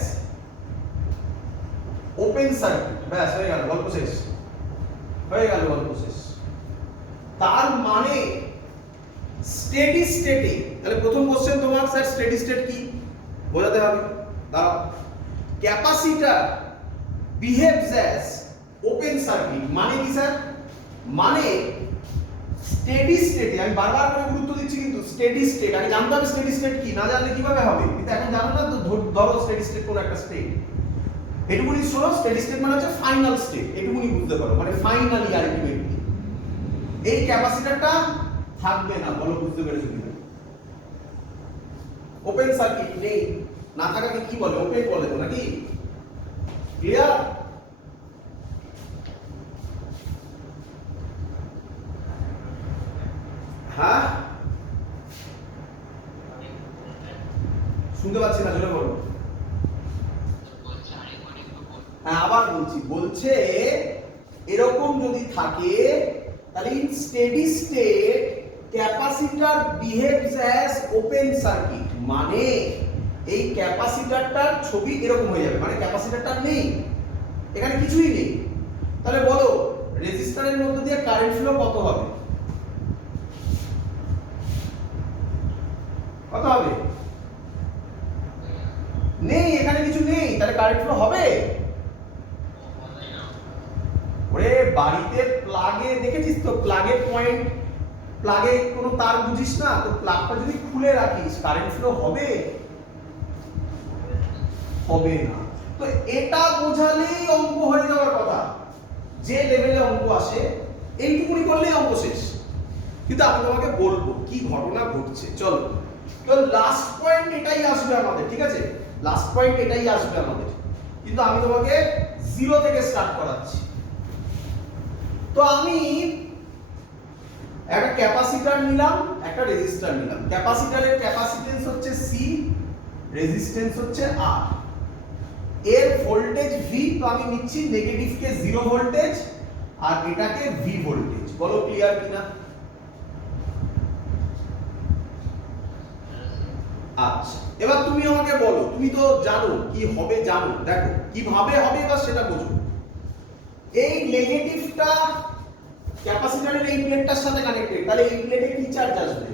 open circuit. ব্যাস হয়ে গেল, গল্প শেষ। হয়ে গেল, গল্প শেষ। তার মানে স্টেডি স্টেটে, তাহলে প্রথম কোশ্চেন তোমার, স্যার স্টেডি স্টেট কি বোঝাতে হবে। দাঁড়াও, capacitor behaves as open circuit মানে কি স্যার? মানে স্টেডি স্টেটে, আমি বারবার করে গুরুত্ব দিচ্ছি কিন্তু, স্টেডি স্টেট আগে জানতে হবে। স্টেডি স্টেট কি, না জানলে কিভাবে হবে? কিন্তু এখন জানো না তো, ধরো স্টেডি স্টেট কোন একটা স্টেট, এটুকুনি শোনো। স্টেডি স্টেট মানে হচ্ছে ফাইনাল স্টেট, এটুকুনি বুঝতে পারো, মানে ফাইনালি আলটিমেটলি এই ক্যাপাসিটরটা থাকবে না। বলো বুঝতে পেরেছো কিনা? ওপেন সার্কিট নেই, না থাকাকে কি বলে? ওপেন বলে তো নাকি? ক্লিয়ার? হ্যাঁ, শুনতে পাচ্ছি না, জোরে বলো। হ্যাঁ আবার বলছি, বলছে এরকম যদি থাকে তাহলে in steady state capacitor behaves as open circuit, মানে এই ক্যাপাসিটরটার ছবি এরকম হয়ে যাবে, মানে ক্যাপাসিটরটা নেই, এখানে কিছুই নেই। তাহলে বলো রেজিস্টরের মধ্যে দিয়ে কারেন্ট ফ্লো কত হবে? কত হবে? নেই, এখানে কিছু নেই, তাহলে কারেন্ট ফ্লো হবে? ওরে বাড়িতে প্লাগে দেখেছিস তো, প্লাগের পয়েন্ট, প্লাগে কোনো তার বুঝিস না তো, প্লাগটা যদি খুলে রাখিস কারেন্ট ফ্লো হবে? হবে না। তো এটা বোঝালেই অঙ্ক হয়ে যাওয়ার কথা। যে লেভেলে অঙ্ক আসে এইটুকুনি করলেই অঙ্ক শেষ। কিন্তু আমি তোমাকে বলবো কি ঘটনা ঘটছে, চলো। তো লাস্ট পয়েন্ট এটাই আসবে আমাদের, ঠিক আছে? লাস্ট পয়েন্ট এটাই আসবে আমাদের, কিন্তু আমি তোমাকে জিরো থেকে স্টার্ট করাচ্ছি। তো আমি একটা ক্যাপাসিটর নিলাম, একটা রেজিস্টার নিলাম। ক্যাপাসিটরের ক্যাপাসিটেন্স হচ্ছে সি, রেজিস্ট্যান্স হচ্ছে আর। এর ভোল্টেজ ভি, তো আমি নিচ্ছি নেগেটিভকে 0 ভোল্টেজ আর এটাকে ভি ভোল্টেজ। বলো ক্লিয়ার কিনা? আচ্ছা, এবার তুমি আমাকে বলো, তুমি তো জানো কি হবে, জানো, দেখো কিভাবে হবে এবার সেটা বোঝো। এই নেগেটিভটা ক্যাপাসিটরের এই প্লেটটার সাথে কানেক্টেড, তাহলে এই প্লেটে কি চার্জ আসবে?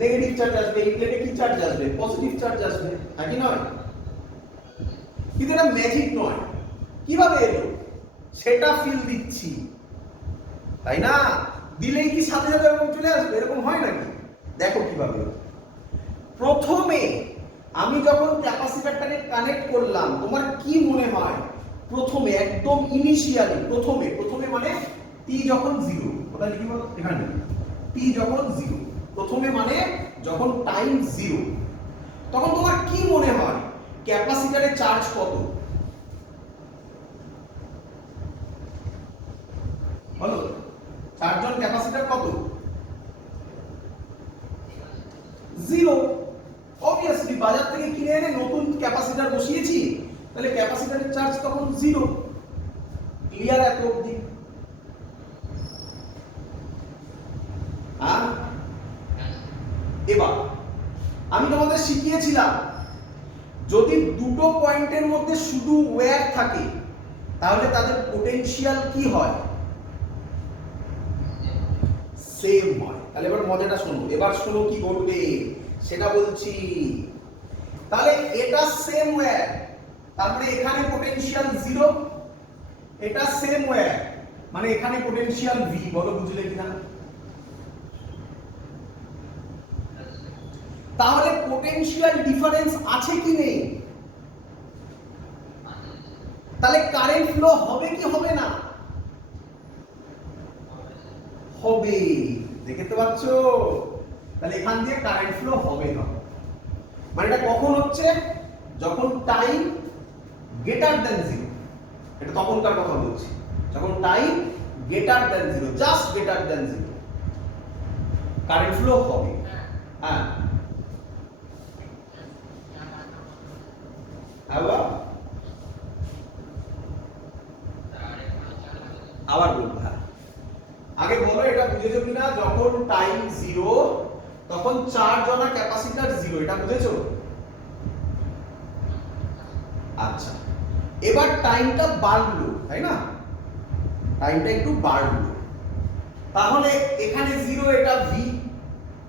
নেগেটিভ চার্জ আসবে। এই প্লেটে কি চার্জ আসবে? পজিটিভ চার্জ আসবে, নাকি নয়? কিন্তু এটা ম্যাজিক নয়, কিভাবে এলো সেটা ফিল দিচ্ছি, তাই না? দিলেই কি সাথে সাথে এরকম চলে আসবে? এরকম হয় নাকি? দেখো কিভাবে। প্রথমে আমি যখন ক্যাপাসিটরটাকে কানেক্ট করলাম, তোমার কি মনে হয় প্রথমে একদম ইনিশিয়ালি, প্রথমে মানে টি যখন 0, ওটা লিখি বলো এখানে, টি যখন 0, প্রথমে মানে যখন টাইম 0, তখন তোমার কি মনে হয় ক্যাপাসিটরের চার্জ কত? বলো, চার্জ অন ক্যাপাসিটর কত? 0। অবভিয়াসলি বাজার থেকে কিনে এনে নতুন ক্যাপাসিটর বসিয়েছি, তাহলে ক্যাপাসিটরের চার্জ তখন 0। ক্লিয়ার এত অবধি? এবার আমি তোমাদের শিখিয়েছিলাম যদি দুটো পয়েন্টের মধ্যে শুধু ওয়্যার থাকে তাহলে তাদের পোটেনশিয়াল কি হয়? সেম হয়। তাহলে এবার মজাটা শোনো, এবার শোনো কি ঘটবে সেটা বলছি। তাহলে এটা সেম ওয়্যার, তারপরে এখানে পোটেনশিয়াল 0, এটা সেম ওয়্যার মানে এখানে পোটেনশিয়াল V। বলো বুঝলে কিনা? তাহলে পোটেনশিয়াল ডিফারেন্স আছে কি নেই? তাহলে কারেন্ট ফ্লো হবে কি হবে না? হবে। দেখতে পাচ্ছ? তাহলে এখান দিয়ে কারেন্ট ফ্লো হবে না। মানে এটা কখন হচ্ছে? যখন টাইম গ্রেটার দ্যান 0। এটা তখনকার কথা বলছি, যখন time greater than 0, just greater than 0 current flow হবে। হ্যাঁ, আবার বলবো। হ্যাঁ, আগে বলো এটা বুঝেছো কিনা? যখন টাইম 0 তখন চার্জ অন আ ক্যাপাসিটর 0, এটা বুঝেছো? আচ্ছা, এবার টাইমটা বাড়লো, তাই না? টাইমটা একটু বাড়লো, তাহলে এখানে 0, এটা V।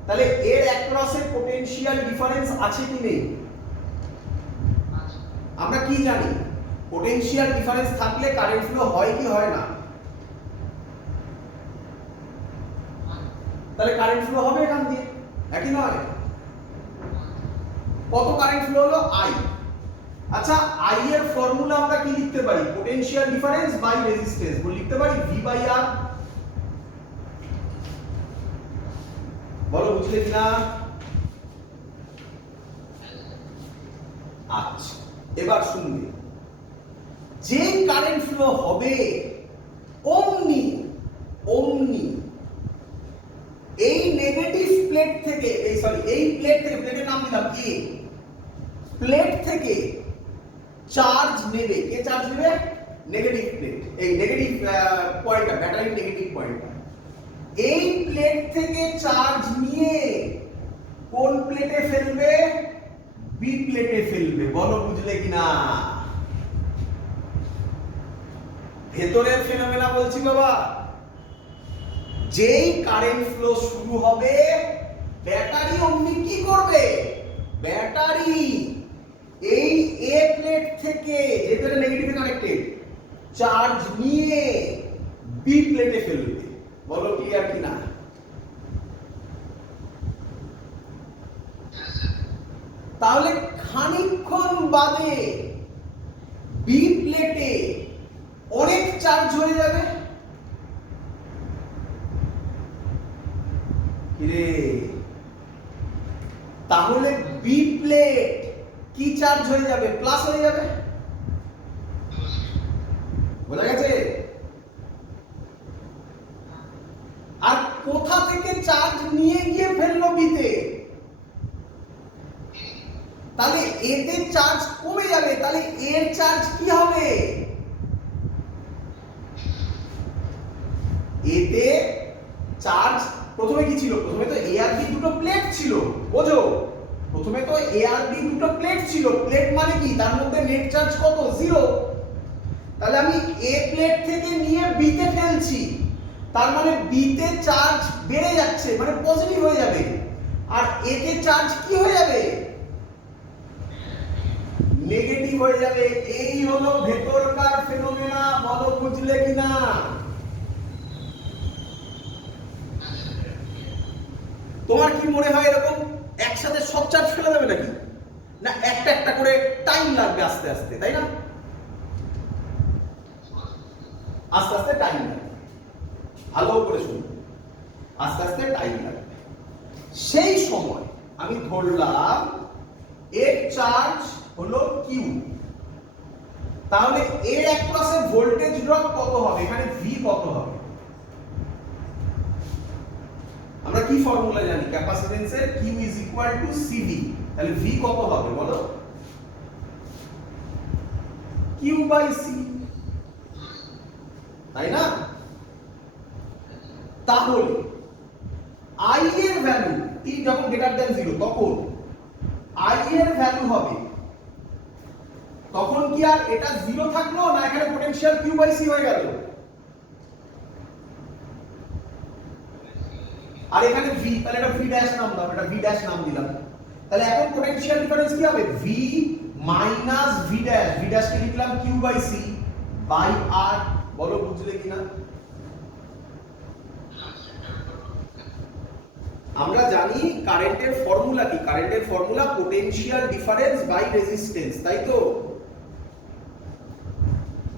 তাহলে এর অ্যাক্রসে পোটেনশিয়াল ডিফারেন্স আছে কি নেই? আমরা কি জানি? পোটেনশিয়াল ডিফারেন্স থাকলে কারেন্ট ফ্লো হয় কি হয় না? তাহলে কারেন্ট ফ্লো হবে এখান দিয়ে, একই নয়? কত কারেন্ট ফ্লো হলো? I। আচ্ছা, I এর ফর্মুলা আমরা কি লিখতে পারি? পোটেনশিয়াল ডিফারেন্স বাই রেজিস্ট্যান্স লিখতে পারি V বাই R। বলো বুঝলে কিনা? আচ্ছা, এবার শুনবে, যে কারেন্ট ফ্লো হবে অমনি অমনি এই নেগেটিভ প্লেট থেকে, এই প্লেট থেকে, প্লেটের নাম দিলাম A, প্লেট থেকে চার্জ নেবে। কে চার্জ নেবে? Negative plate. এই নেগেটিভ পয়েন্টটা, ব্যাটারির নেগেটিভ পয়েন্টটা, এই প্লেট থেকে চার্জ নিয়ে কোন প্লেটে ফেলবে? বি প্লেটে ফেলবে। বলো বুঝলে কিনা? ভেতরের ফেনোমেনা বলছি বাবা। যেই কারেন্ট ফ্লো শুরু হবে ব্যাটারি অমনি কি করবে? ব্যাটারি এই এ প্লেট থেকে, যেহেতু এটা নেগেটিভে কানেক্টেড, চার্জ নিয়ে বি প্লেটে ফেলবে। বলো ক্লিয়ার কিনা? তাহলে খানিকক্ষণ বাদে বি প্লেটে অনেক চার্জ হয়ে যাবে। কিরে, তাহলে বি প্লেট কি চার্জ হয়ে যাবে? প্লাস হয়ে যাবে। বোঝা গেছে? আর কোথা থেকে চার্জ নিয়ে গিয়ে ফেললো বিতে? তাহলে এতে চার্জ কমে যাবে, তাহলে এর চার্জ কি হবে? এতে চার্জ প্রথমে কি ছিল? প্রথমে তো এ আর বি দুটো প্লেট ছিল, বোঝো? প্রথমে তো এ আর বি দুটো প্লেট ছিল। প্লেট মানে কি? তার মধ্যে নেট চার্জ কত? 0। তাহলে আমি এ প্লেট থেকে নিয়ে বি তে ফেলছি, তার মানে বি তে চার্জ বেড়ে যাচ্ছে, মানে পজিটিভ হয়ে যাবে। আর এতে চার্জ কি হয়ে যাবে? নেগেটিভ হয়ে যাবে। এই হলো ভেতরকার ফেনোমেনা। বলো বুঝলে কিনা? তোমার কি মনে হয় এরকম একসাথে সব চার্জ ফেলে দেবে নাকি? না, একটা একটা করে টাইম লাগবে আস্তে আস্তে, তাই না? আস্তে আস্তে টাইম লাগবে। ভালো করে শুনুন, আস্তে আস্তে টাইম লাগবে। সেই সময় আমি ধরলাম এর চার্জ হলো কিউ, তাহলে এর অ্যাক্রসে ভোল্টেজ ড্রপ কত হবে? এখানে ভি কত হবে? আমরা কি ফর্মুলা জানি? ক্যাপাসিট্যান্সের Q is equal to CV. তাহলে ভি কত হবে বলো? কিউ বাই সি, তাই না? তাহলে আই এর ভ্যালু টি যখন গ্রেটার দেন 0 তখন আই এর ভ্যালু হবে, তখন কি আর এটা 0 থাকলো না এখানে পোটেনশিয়াল কিউ বাই সি হয়ে গেল? আর এখানে ভি, তাহলে এটা ভি ড্যাশ নাম দাও, এটা ভি ড্যাশ নাম দিলাম। তাহলে এখন পোটেনশিয়াল ডিফারেন্স কি হবে? V minus V dash, V dash কে লিখলাম Q by C by R. বলো বুঝলে কিনা? আমরা জানি কারেন্টের ফর্মুলা কি? কারেন্টের formula potential difference by resistance, তাই তো?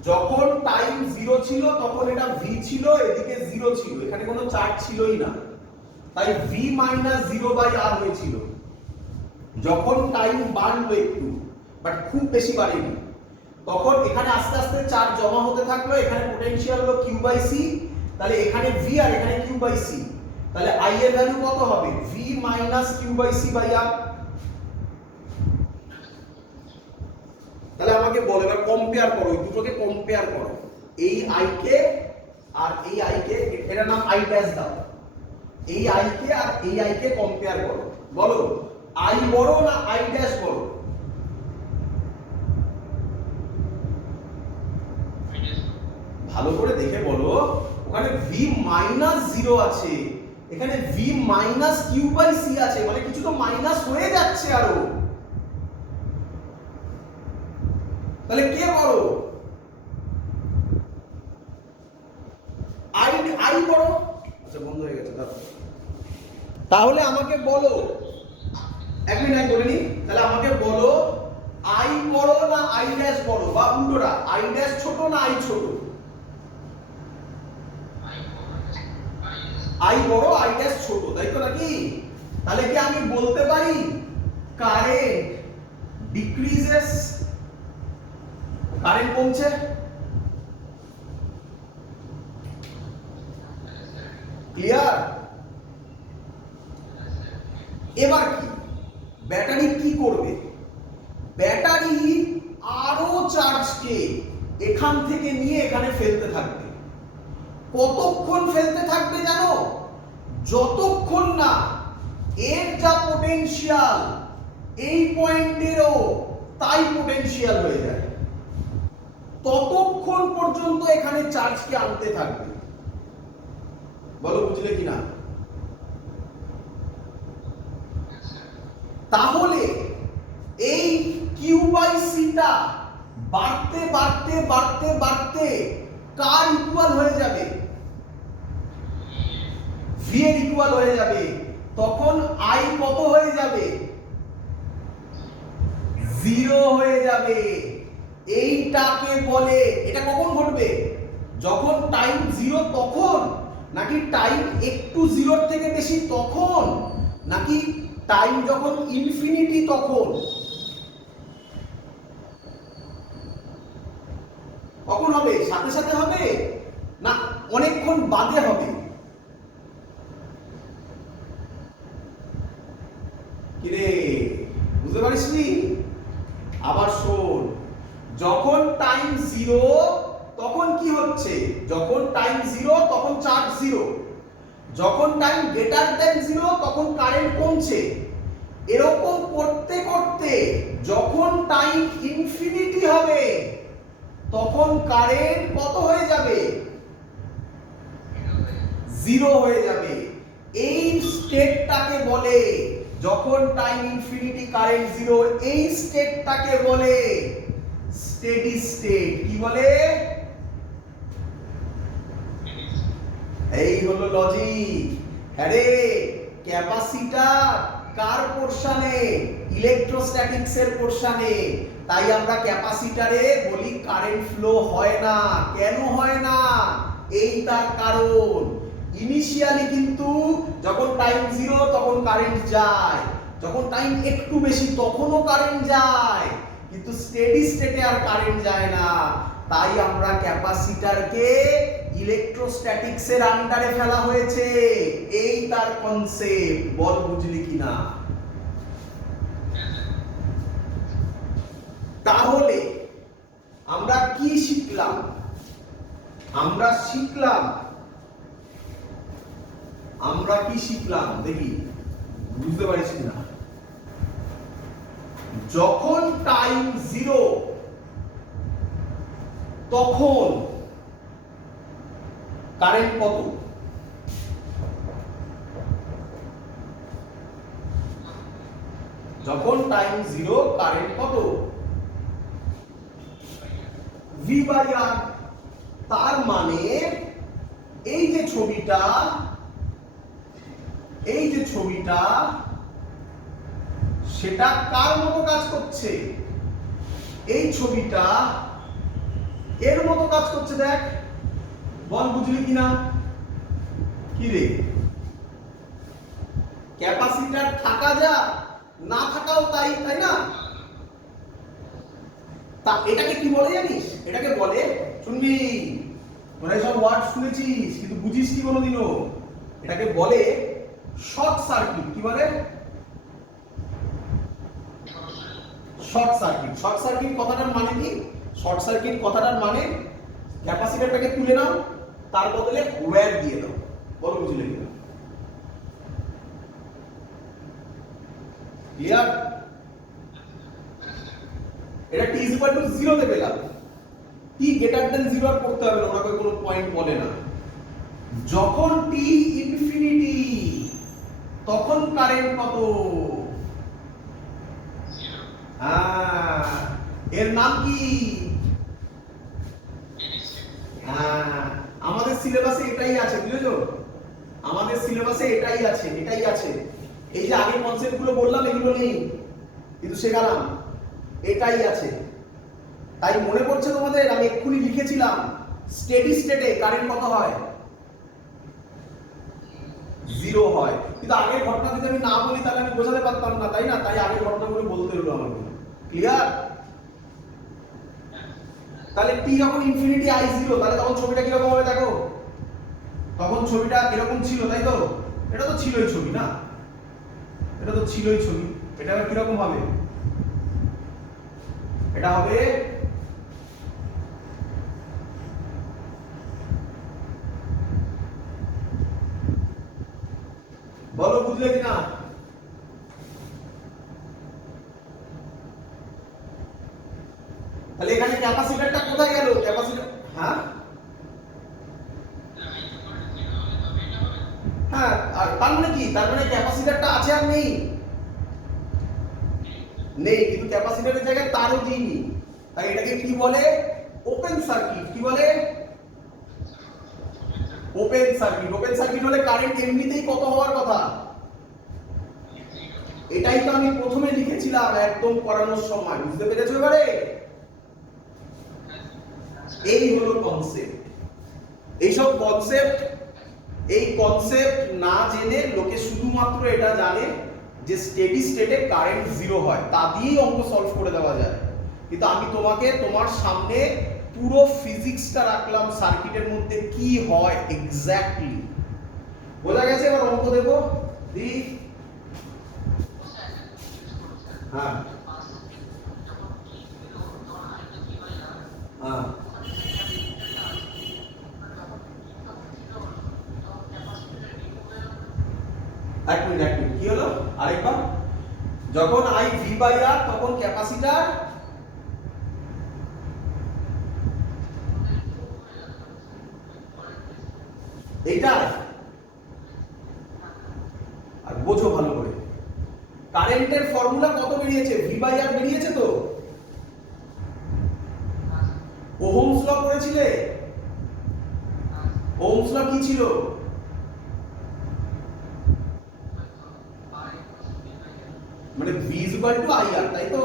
যখন টাইম 0 ছিল তখন এটা ভি ছিল, এদিকে 0 ছিল, এখানে কোনো চার্জ ছিলই না, তাই ভি মাইনাস 0 বাই আর হয়েছিল। যখন টাইম বাড়লো একটু, বাট খুব বেশি বাড়েনি, তখন এখানে আস্তে আস্তে চার্জ জমা হতে থাকলো, এখানে পোটেনশিয়াল হলো কিউ বাই সি, তাহলে এখানে ভি আর এখানে কিউ বাই সি, তাহলে আই এর ভ্যালু কত হবে? V minus Q by C by R. তাহলে আমাকে বলো, এবার কম্পেয়ার করো, এই দুটোকে কম্পেয়ার করো, এই আই কে আর এই আই কে, এটার নাম আই ড্যাশ দাও, এই আই কে আর এই আই কে কম্পেয়ার করো। বলো আই বড় না আই ড্যাশ বড়? ভালো করে দেখে বলো, ওখানে ভি মাইনাস 0 আছে, এখানে V minus Q by C আছে, মানে কিছু তো মাইনাস হয়ে যাচ্ছে আরো, তাহলে কে বড়? আই আই বড়। আচ্ছা বন্ধ হয়ে গেছে, তাহলে আমাকে বলো, এক মিনিট আমি বলে নি, তাহলে আমাকে বলো আই বড় না আই ড্যাশ বড়, বা উল্টোটা আই ড্যাশ ছোট না আই ছোট? আই বড় আই ড্যাশ ছোট, তাই তো নাকি? তাহলে কি আমি বলতে পারি কারেন্ট ডিক্রিজেস, কারেন্ট কমছে? ক্লিয়ার? এবার কি ব্যাটারি কি করবে? ব্যাটারি আরো চার্জকে এখান থেকে নিয়ে এখানে ফেলতে থাকবে। কতক্ষণ ফেলতে থাকবে জানো? যতক্ষণ না এর যা পোটেনশিয়াল এই পয়েন্টেরও তাই পোটেনশিয়াল হয়ে যায়, ততক্ষণ পর্যন্ত এখানে চার্জকে আনতে থাকবে। বলো বুঝলে কিনা? তাহলে এই কিউ বাই সিটা বাড়তে বাড়তে বাড়তে বাড়তে কার ইকুয়াল হয়ে যাবে? ভি এর ইকুয়াল হয়ে যাবে। তখন আই কত হয়ে যাবে? 0 হয়ে যাবে। এইটাকে বলে, এটা কখন ঘটবে? যখন টাইম 0 তখন, নাকি টাইম একটু 0 থেকে বেশি তখন, নাকি টাইম যখন ইনফিনিটি তখন? কখন হবে? সাথে সাথে হবে না অনেকক্ষণ বাদে হবে? কিরে বুঝতে পারিসনি? আবার শোন, যখন টাইম 0 তখন কি হচ্ছে? যখন টাইম 0 তখন চার্জ 0, যখন টাইম গ্রেটার দেন 0 তখন কারেন্ট কমছে। এরকম করতে করতে যখন টাইম ইনফিনিটি হবে তখন কারেন্ট কত হয়ে যাবে? 0 হয়ে যাবে। এই স্টেটটাকে বলে, যখন টাইম ইনফিনিটি কারেন্ট 0, এই স্টেটটাকে বলে স্টেডি স্টেট। কি বলে? এই হলো লজিক। আরে ক্যাপাসিটর কার পোরশনে? ইলেকট্রোস্ট্যাটিক্স এর পোরশনে। তাই আমরা ক্যাপাসিটরে বলি কারেন্ট ফ্লো হয় না। কেন হয় না? এই তার কারণ, ইনিশিয়ালি কিন্তু যখন টাইম 0 তখন কারেন্ট যায়, যখন টাইম একটু বেশি তখনও কারেন্ট যায়, কিন্তু স্টেডি স্টেটে আর কারেন্ট যায় না। তাই আমরা ক্যাপাসিটরকে ইলেকট্রোস্ট্যাটিক্স এর আন্ডারে ফেলা হয়েছে। এই তার কনসেপ্ট। বল বুঝলি কিনা? তাহলে আমরা কি শিখলাম? আমরা কি শিখলাম দেখি বুঝতে পারছি না। যখন টাইম 0 তখন কারেন্ট কত? যখন টাইম 0 কারেন্ট কত? V/R। তার মানে এই যে ছবিটা সেটা কার মতো কাজ করছে? এই ছবিটা এর মতো কাজ করছে। দেখ, বল বুঝলি কিনা? কি রে, ক্যাপাসিটর থাকা যা না থাকাও তাই, তাই না? তা এটাকে কি বলে জানিস? এটাকে বলে, শুনবি, তোরা সব ওয়ার্ড শুনেছিস কিন্তু বুঝিস কি কোনোদিনও? এটাকে বলে শর্ট সার্কিট। কি বলে? Short circuit. শর্ট সার্কিট কথাটার মানে কি? শর্ট সার্কিট কথাটার মানে ক্যাপাসিটরটাকে তুলে নাও, তার বদলে ওয়্যার দিয়ে দাও। বলো বুঝলে কিনা? ক্লিয়ার? এটা t = 0 তে পেলাম। t > 0 আর করতে হবে না, ওরা কোনো পয়েন্ট বলে না। যখন t ইনফিনিটি তখন কারেন্ট কত? এর নাম কি? আমাদের সিলেবাসে এটাই আছে, বুঝেছো? আমাদের সিলেবাসে এটাই আছে। এই যে আগের কনসেপ্ট গুলো বললাম এগুলো নেই, কিন্তু শেখালাম, এটাই আছে। তাই মনে পড়ছে তোমাদের? আমি এক্ষুনি লিখেছিলাম স্টেডি স্টেটে কারেন্ট কত হয়? 0 হয়। কিন্তু আগের ঘটনা যদি আমি না বলি তাহলে আমি বোঝাতে পারতাম না, তাই না? তাই আগের ঘটনাগুলো বলতে হলো আমাকে। ক্লিয়ার? তাহলে t যখন ইনফিনিটি I0 তাহলে তখন ছবিটা কিরকম হবে দেখো। তখন ছবিটা এরকম ছিল, তাই তো? এটা তো ছিলই ছবি না? এটা তো ছিলই ছবি। এটা আবার কিরকম হবে? এটা হবে বলো বুঝলে কিনা? তাহলে এখানে ক্যাপাসিটরটা কোথায় গেল? ক্যাপাসিটর, হ্যাঁ হ্যাঁ, আর তার মানে কি? তার মানে ক্যাপাসিটরটা আছে আর নেই? নেই, কিন্তু ক্যাপাসিটরের জায়গায় তারও দিইনি। তাই এটাকে কি বলে? Open circuit. কি বলে? Open circuit. ওপেন সার্কিট হলে কারেন্ট এমনিতেই কত হওয়ার কথা? এটাই তো আমি প্রথমে লিখেছিলাম একদম করানোর সময়। বুঝতে পেরেছো এবারে? এই হলো কনসেপ্ট। এইসব কনসেপ্ট, এই কনসেপ্ট না জেনে লোকে শুধুমাত্র এটা জানে যে স্টেডি স্টেটে কারেন্ট 0 হয়, তা দিয়েই অঙ্ক সলভ করে দেওয়া যায়। কিন্তু আমি তোমাকে তোমার সামনে পুরো ফিজিক্সটা রাখলাম, সার্কিটের মধ্যে কি হয় এক্স্যাক্টলি। বোঝা গেছে? এবার অঙ্ক দেবো দি। হ্যাঁ হ্যাঁ, এক মিনিট কি হলো আরেকবার? যখন I V/R তখন ক্যাপাসিটর এইটা, আর বোঝো ভালো করে। কারেন্টের ফর্মুলা কত বেরিয়েছে? V/R বেরিয়েছে তো? Ohm's law পড়েছিলে? ওহমস ল কি ছিল? মানে V = IR, তাই তো?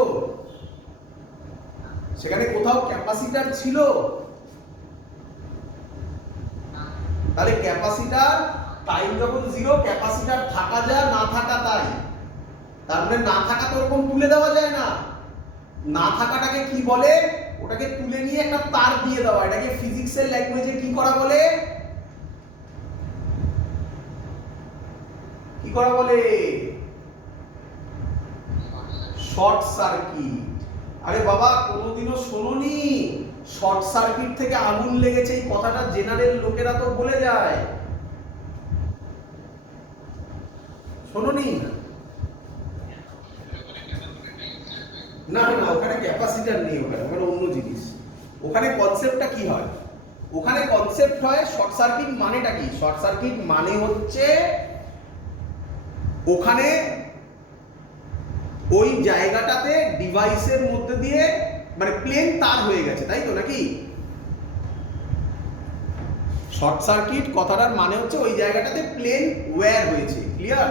সেখানে কোথাও ক্যাপাসিটর ছিল? তাহলে ক্যাপাসিটর টাইম যখন 0 ক্যাপাসিটর থাকা যা না থাকা তাই। তার মানে না থাকা তো এরকম তুলে দেওয়া যায় না। না থাকাটাকে কি বলে? ওটাকে তুলে নিয়ে একটা তার দিয়ে দেওয়া। এটাকে ফিজিক্সের ল্যাঙ্গুয়েজে কি করা বলে? কি করা বলে? Short circuit. আরে বাবা কোনোদিনও শোনোনি শর্ট সার্কিট থেকে আগুন লেগেছে, এই কথাটা জেনারেল লোকেরা তো বলে যায়, শোনোনি? না না, ওখানে ক্যাপাসিটার নেই, ওখানে অন্য জিনিস। ওখানে কনসেপ্টটা কি হয়? ওখানে কনসেপ্ট হয় শর্ট সার্কিট মানেটা কি? শর্ট সার্কিট মানে হচ্ছে ওখানে ওই জায়গাটাতে ডিভাইসের মধ্যে দিয়ে মানে প্লেন তার হয়ে গেছে, তাই তো নাকি? শর্ট সার্কিট কথাটার মানে হচ্ছে ওই জায়গাটাতে প্লেন ওয়্যার হয়েছে, ক্লিয়ার?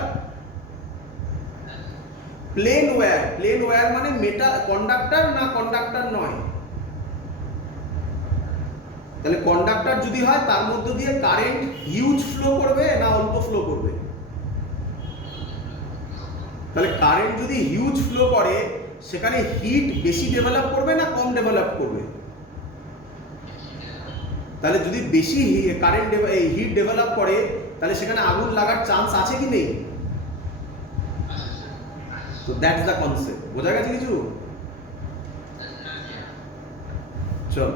প্লেন ওয়্যার মানে মেটাল কন্ডাক্টর না কন্ডাক্টর নয়? তাহলে কন্ডাক্টর যদি হয় তার মধ্যে দিয়ে কারেন্ট হিউজ ফ্লো করবে না অল্প ফ্লো করবে? তাহলে কারেন্ট যদি হিউজ ফ্লো করে সেখানে হিট বেশি ডেভেলপ করবে না কম ডেভেলপ করবে? তাহলে যদি বেশি কারেন্ট হিট ডেভেলপ করে তাহলে সেখানে আগুন লাগার চান্স আছে কি নেই? তো দ্যাটস দ্য কনসেপ্ট। বোঝা গেছে কিছু? চল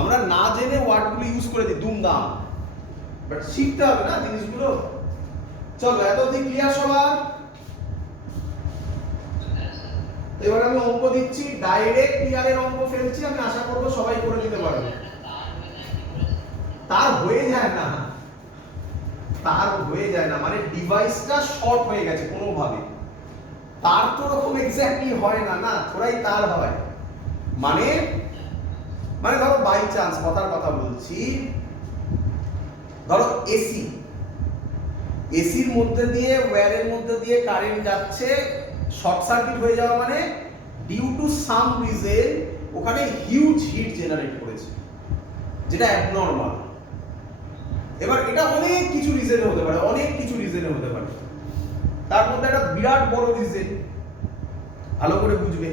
আমরা না জেনে ওয়ার্ডগুলো ইউজ করে দিই দুমদাম, বাট শিখতে হবে না জিনিসগুলো। চলো এত অবধি ক্লিয়ার সবার? এবার আমি অঙ্ক দিচ্ছি, ডাইরেক্ট টিআরের অঙ্ক ফেলছি, আমি আশা করবো সবাই করে দিতে পারবে। তার হয়ে যায় না, তার হয়ে যায় না মানে ডিভাইসটা শর্ট হয়ে গেছে কোনোভাবে, তার তো রকম এক্স্যাক্টলি হয় না, না থোড়াই তার হয়। মানে মানে ধরো বাই চান্স কথার কথা বলছি, ধরো এসির মধ্যে দিয়ে ওয়্যারের মধ্যে দিয়ে কারেন্ট যাচ্ছে, শর্ট সার্কিট হয়ে যাওয়া মানে ডিউ টু সাম রিজন ওখানে হিউজ হিট জেনারেট করেছে, যেটা অ্যাবনর্মাল। এবার এটা অনেক কিছু রিজনে হতে পারে, অনেক কিছু রিজনে হতে পারে, তার মধ্যে একটা বিরাট বড় রিজন ভালো করে বুঝবে।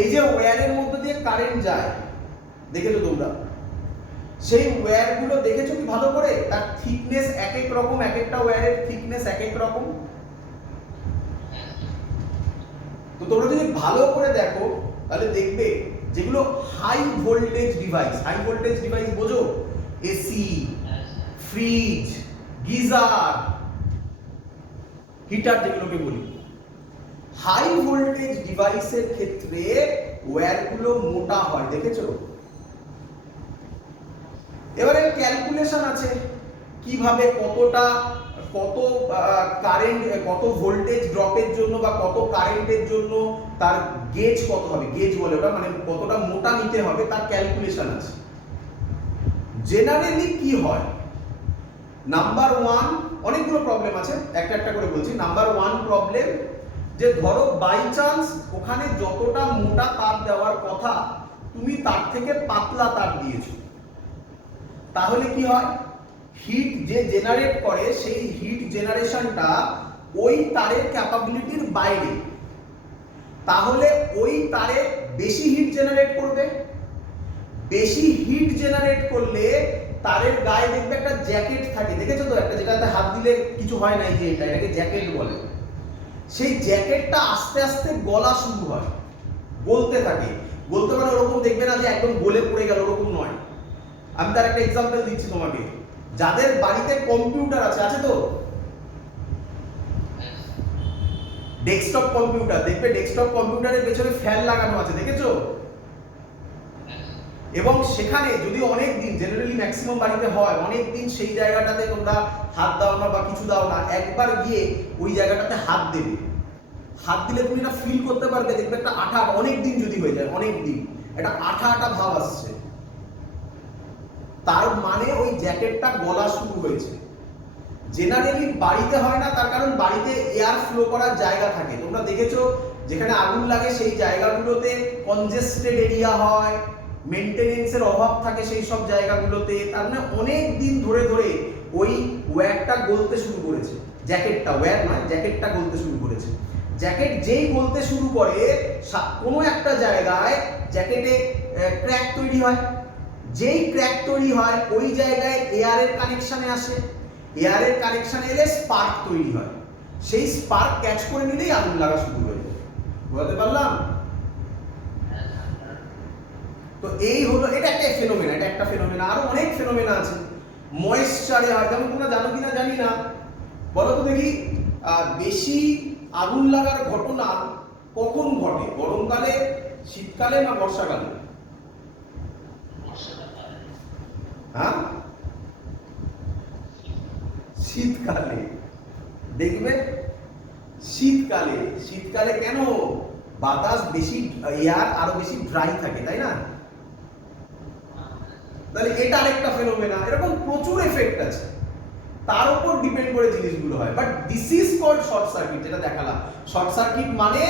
এই যে ওয়্যারের মধ্যে দিয়ে কারেন্ট যায় দেখেছো তোমরা, সেই ওয়্যারগুলো দেখেছো কি ভালো করে? তার থিকনেস এক এক রকম, এক একটা ওয়্যারের থিকনেস এক এক রকম। তো তোমরা যদি ভালো করে দেখো তাহলে দেখবে যেগুলো হাই ভোল্টেজ ডিভাইস বোঝো, এসি, ফ্রিজ, গিজার, হিটার যেগুলোকে বলি, হাই ভোল্টেজ ডিভাইসের ক্ষেত্রে ওয়্যারগুলো মোটা হয়, দেখেছো? এবারে ক্যালকুলেশন আছে কিভাবে কত কারেন্ট, কত ভোল্টেজ ড্রপের জন্য বা কত কারেন্টের জন্য তার গেজ কত হবে, গেজ বলে ওটা, মানে কতটা মোটা নিতে হবে তার ক্যালকুলেশন আছে। জেনারেলি কি হয়, নাম্বার ওয়ান, অনেকগুলো প্রবলেম আছে একটা একটা করে বলছি। নাম্বার ওয়ান প্রবলেম, যে ধরো বাই চান্স ওখানে যতটা মোটা তার দেওয়ার কথা তুমি তার থেকে পাতলা তার দিয়েছো, তাহলে কি হয়, হিট যে জেনারেট করে সেই হিট জেনারেশনটা ওই তারের ক্যাপাবিলিটির বাইরে, তাহলে ওই তারে বেশি হিট জেনারেট করবে। বেশি হিট জেনারেট করলে তারের গায়ে দেখবে একটা জ্যাকেট থাকে, দেখেছো তো একটা, যেটাতে হাত দিলে কিছু হয় না, এই যে এটাকে জ্যাকেট বলে। সেই জ্যাকেটটা আস্তে আস্তে গলা শুরু হয়, গলতে থাকে, গলতে মানে ওরকম দেখবে না যে একদম গলে পড়ে গেল, ওরকম নয়। আমি তার একটা এক্সাম্পল দিচ্ছি তোমাকে, যাদের বাড়িতে কম্পিউটার আছে তো ডেস্কটপ কম্পিউটার, দেখবে ডেস্কটপ কম্পিউটারের পেছনে ফ্যান লাগানো আছে, দেখেছো? এবং সেখানে যদি অনেক দিন, জেনারেলি ম্যাক্সিমাম বাড়িতে হয়, অনেক দিন সেই জায়গাটাতে তোমরা হাত দাও না বা কিছু দাও না, একবার গিয়ে ওই জায়গাটাতে হাত দেবে, হাত দিলে তুমি এটা ফিল করতে পারবে, দেখবে একটা আঠা, অনেক দিন যদি হয়ে যায়, অনেক দিন একটা আঠা আঠা ভাব আসছে, তার মানে ওই জ্যাকেটটা গলা শুরু হয়েছে। জেনারেলি বাড়িতে হয় না, তার কারণ বাড়িতে এয়ার ফ্লো করার জায়গা থাকে, তোমরা দেখেছো যেখানে আগুন লাগে সেই জায়গাগুলোতে কনজেস্টেড এরিয়া হয়, মেইনটেনেন্সের অভাব থাকে সেই সব জায়গাগুলোতে, তার মানে অনেক দিন ধরে ধরে ওই ওয়্যারটা গলতে শুরু করেছে, জ্যাকেটটা, ওয়্যার নয় জ্যাকেটটা গলতে শুরু করেছে। জ্যাকেট যেই গলতে শুরু করে কোনো একটা জায়গায় জ্যাকেটে ক্র্যাক তৈরি হয়, যেই ক্র্যাক তৈরি হয় ওই জায়গায় এয়ারের কানেকশনে আসে, এয়ারের কানেকশনে এলে স্পার্ক তৈরি হয়, সেই স্পার্ক ক্যাচ করে নিলেই আগুন লাগা শুরু হয়ে যায়। বুঝতে পারলাম? তো এই হলো, এটা একটা ফেনোমেনা, আরো অনেক ফেনোমেনা আছে। ময়েশ্চারে হয়, যেমন তোমরা জানো কিনা জানি না, বলো তো দেখি বেশি আগুন লাগার ঘটনা কখন ঘটে, গরমকালে, শীতকালে না বর্ষাকালে? হ্যাঁ, শীতকালে। দেখবে শীতকালে, শীতকালে কেন? বাতাস বেশি, এয়ার আরো বেশি ড্রাই থাকে, তাই না? তাহলে এটা আরেকটা ফেনোমেনা। এরকম প্রচুর এফেক্ট আছে, তার উপর ডিপেন্ড করে জিনিসগুলো হয়। But this is called short circuit, যেটা দেখালাম। শর্ট সার্কিট মানে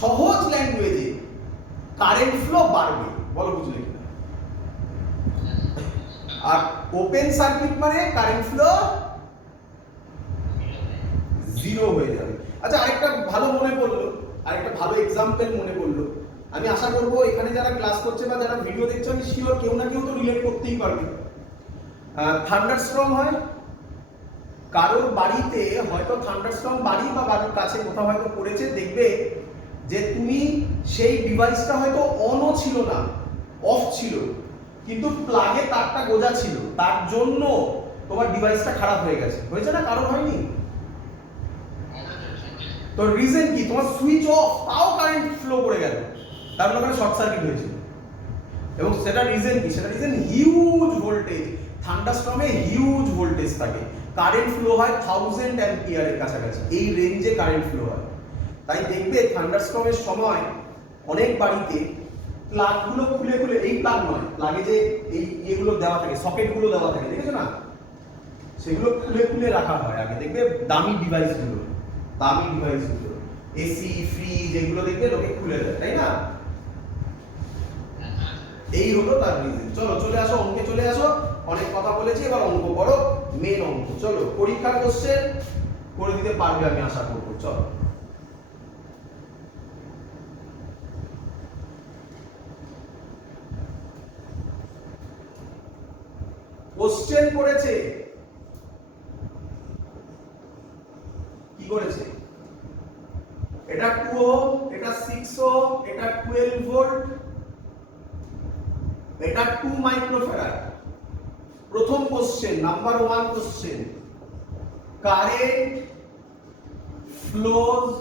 সহজ ল্যাঙ্গুয়েজে কারেন্ট ফ্লো বাড়বে, বলো বুঝলে কিনা? আর ওপেন সার্কিট মানে কারেন্ট ফ্লো জিরো হয়ে যাবে। আচ্ছা, আরেকটা ভালো মনে পড়লো, আরেকটা ভালো এক্সাম্পল মনে পড়লো। আমি আশা করবো এখানে যারা ক্লাস করছে বা যারা ভিডিও দেখছে, আমি শিওর কেউ না কেউ তো রিলেট করতেই পারবে। থান্ডারস্টর্ম হয় কারোর বাড়িতে, হয়তো থান্ডারস্টর্ম বাড়ি বা বাড়ির কাছে কোথাও হয়তো পড়েছে, দেখবে যে তুমি সেই ডিভাইসটা হয়তো অনও ছিল না, অফ ছিল, কিন্তু প্লাগে তারটা গোজা ছিল, তার জন্য তোমার ডিভাইসটা খারাপ হয়ে গেছে। হয়েছে না? কারণ হয়নি? তো রিজন কি? তোমার সুইচ অফ, তাও কারেন্ট ফ্লো করে গেল, তার মানে শর্ট সার্কিট হয়েছে। এবং সেটা রিজন কি? সেটা রিজন হিউজ ভোল্টেজ। থান্ডারস্টর্মে হিউজ ভোল্টেজ থাকে, কারেন্ট ফ্লো হয় 1000 অ্যাম্পিয়ারের কাছাকাছি, এই রেঞ্জে কারেন্ট ফ্লো হয়। তাই দেখবে থান্ডারস্টর্মের সময় অনেক বাড়িতে প্লাগগুলো খুলে খুলে, এই প্লাগ নয়, প্লাগে যে এই এগুলো দেওয়া থাকে, সকেটগুলো দেওয়া থাকে, দেখেছো না? সেগুলো খুলে খুলে রাখা হয় আগে, দেখবে দামি ডিভাইসগুলো, এসি, ফ্রিজ, এগুলো দেখবে লোকে খুলে দেয়, তাই না? এই হলো তার রিজন। চলো চলে আসো, অঙ্কে চলে আসো। অনেক কথা বলেছি, এবার অঙ্ক করো, মেন অঙ্ক। চলো, পরীক্ষার কোশ্চেন করে দিতে পারবে আমি আশা করব। চলো, কোশ্চেন করেছে, কি করেছে? এটা 2 ওহম, এটা 6 ওহম, এটা 12 ভোল্ট, এটা 2 মাইক্রোফ্যারাড। প্রথম question, number 1 question, current flows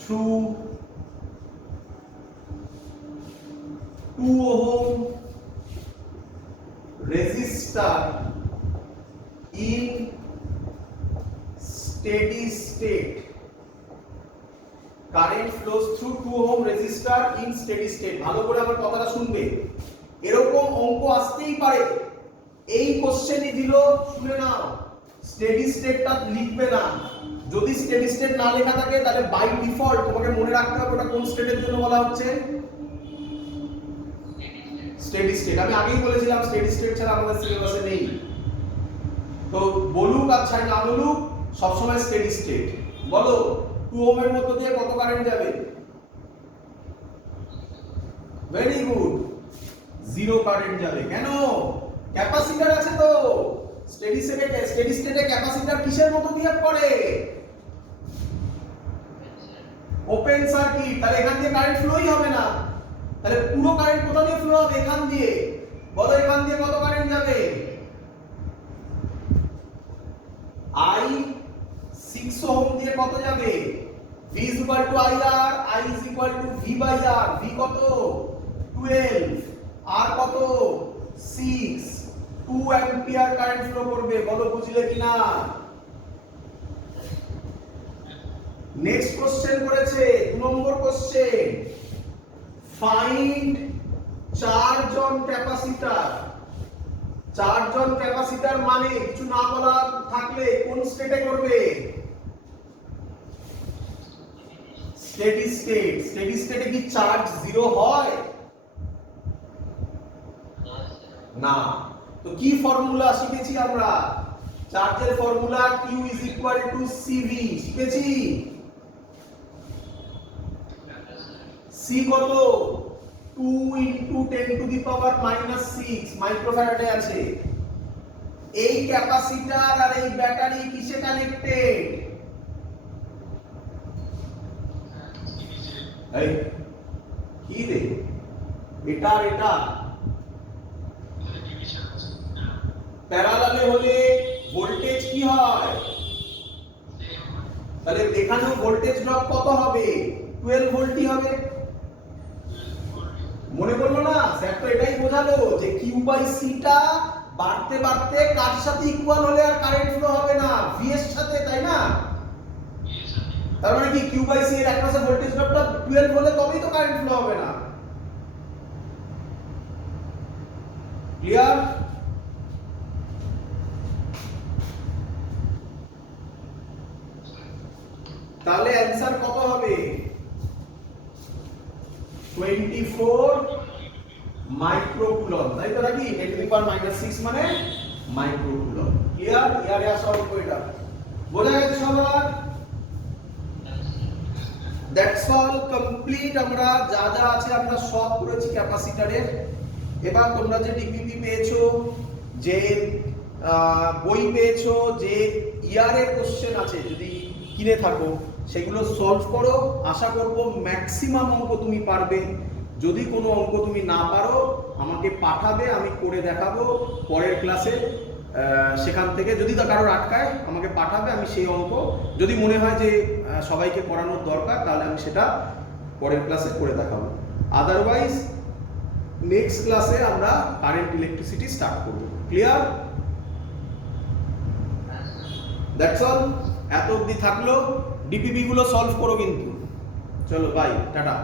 through 2 ohm resistor in steady state. Current flows through 2 ohm resistor in steady state. ভালো করে আমার কথাটা শুনবে, এরকম অঙ্ক আসতেই পারে। এই কোশ্চেনই দিল, শুনে নাও, স্টেডি স্টেটটা লিখবে না। যদি স্টেডি স্টেট না লেখা থাকে, তাহলে বাই ডিফল্ট তোমাকে মনে রাখতে হবে ওটা কোন স্টেটের জন্য বলা হচ্ছে, স্টেডি স্টেট। আমি আগেই বলেছিলাম স্টেডি স্টেট ছাড়া আমাদের সিলেবাসে নেই। তো বলুক আর ছাই না বলুক, সবসময় স্টেডি স্টেট। বলো 2 ওহমের মধ্য দিয়ে কত কারেন্ট যাবে? ভেরি গুড, 0 কারেন্ট যাবে। কেন? ক্যাপাসিটর আছে তো। স্টেডি স্টেটে ক্যাপাসিটর কিসের মতো বিহেভ করে? Open circuit. তাহলে এখান দিয়ে কারেন্ট ফ্লোই হবে না। তাহলে পুরো কারেন্ট কোথা দিয়ে ফ্লো হবে? এখান দিয়ে। বলো এখান দিয়ে কত কারেন্ট যাবে? I 6 ওহম দিয়ে কত যাবে? V is equal to IR, I is equal to V by R. V কত? 12, R কত? 6, 2 অ্যাম্পিয়ার কারেন্ট ফ্লো করবে। বলো বুঝলে কিনা? নেক্সট কোশ্চেন করেছে, 2 নম্বর question, find charge on capacitor. Charge on capacitor মানে কিছু না বলা থাকলে কোন স্টেটে করবে? Steady state. স্টেডি স্টেটে কি চার্জ 0 হয়? না। তো কি ফর্মুলা শিখেছি আমরা? চার্জের formula Q is equal to CV শিখেছি। C কত? 2 into 10 to the power minus 6 মাইক্রোফ্যারাডে আছে। এই ক্যাপাসিটর আর এই ব্যাটারি কিসে কানেক্টেড? এই কি রে, এটা আর এটা প্যারালালে হলে ভোল্টেজ কি হয়? তাহলে এখানেও ভোল্টেজ ড্রপ কত হবে? 12 ভোল্টই হবে। মনে পড়লো না? স্যার তো এটাই বোঝালো যে কিউ বাই সিটা বাড়তে বাড়তে কার সাথে ইকুয়াল হলে আর কারেন্ট ফ্লো হবে না? ভি এর সাথে, তাই না? তার মানে কি কিউ বাই সি এর একপাশে ভোল্টেজ ড্রপটা 12 হলে তবেই তো কারেন্ট ফ্লো হবে না। ক্লিয়ার? তাহলে অ্যানসার কত হবে? 24 মাইক্রোকুলম, তাই তো নাকি? 10⁻⁻6 মানে মাইক্রোকুলম। ক্লিয়ার? ইয়ারে আসা অঙ্ক এটা বোঝা গেছে সবার? That's all, complete. আমরা যা যা আছে আমরা সব করেছি ক্যাপাসিটরের। এবার তোমরা যে ডিপিপি পেয়েছো, যে বই পেয়েছো, যে ইয়ারের কোশ্চেন আছে যদি কিনে থাকো সেগুলো সলভ করো। আশা করব ম্যাক্সিমাম অঙ্ক তুমি পারবে। যদি কোনো অঙ্ক তুমি না পারো আমাকে পাঠাবে, আমি করে দেখাবো পরের ক্লাসে। সেখান থেকে যদি কারোর আটকায় আমাকে পাঠাবে, আমি সেই অঙ্ক যদি মনে হয় যে সবাইকে করানোর দরকার তাহলে আমি সেটা পরের ক্লাসে করে দেখাবো। আদারওয়াইজ নেক্সট ক্লাসে আমরা কারেন্ট ইলেকট্রিসিটি স্টার্ট করব। ক্লিয়ার? That's all. এত অবধি থাকলো। ডিপিপি গুলো সলভ করো কিন্তু। চলো বাই, টাটা।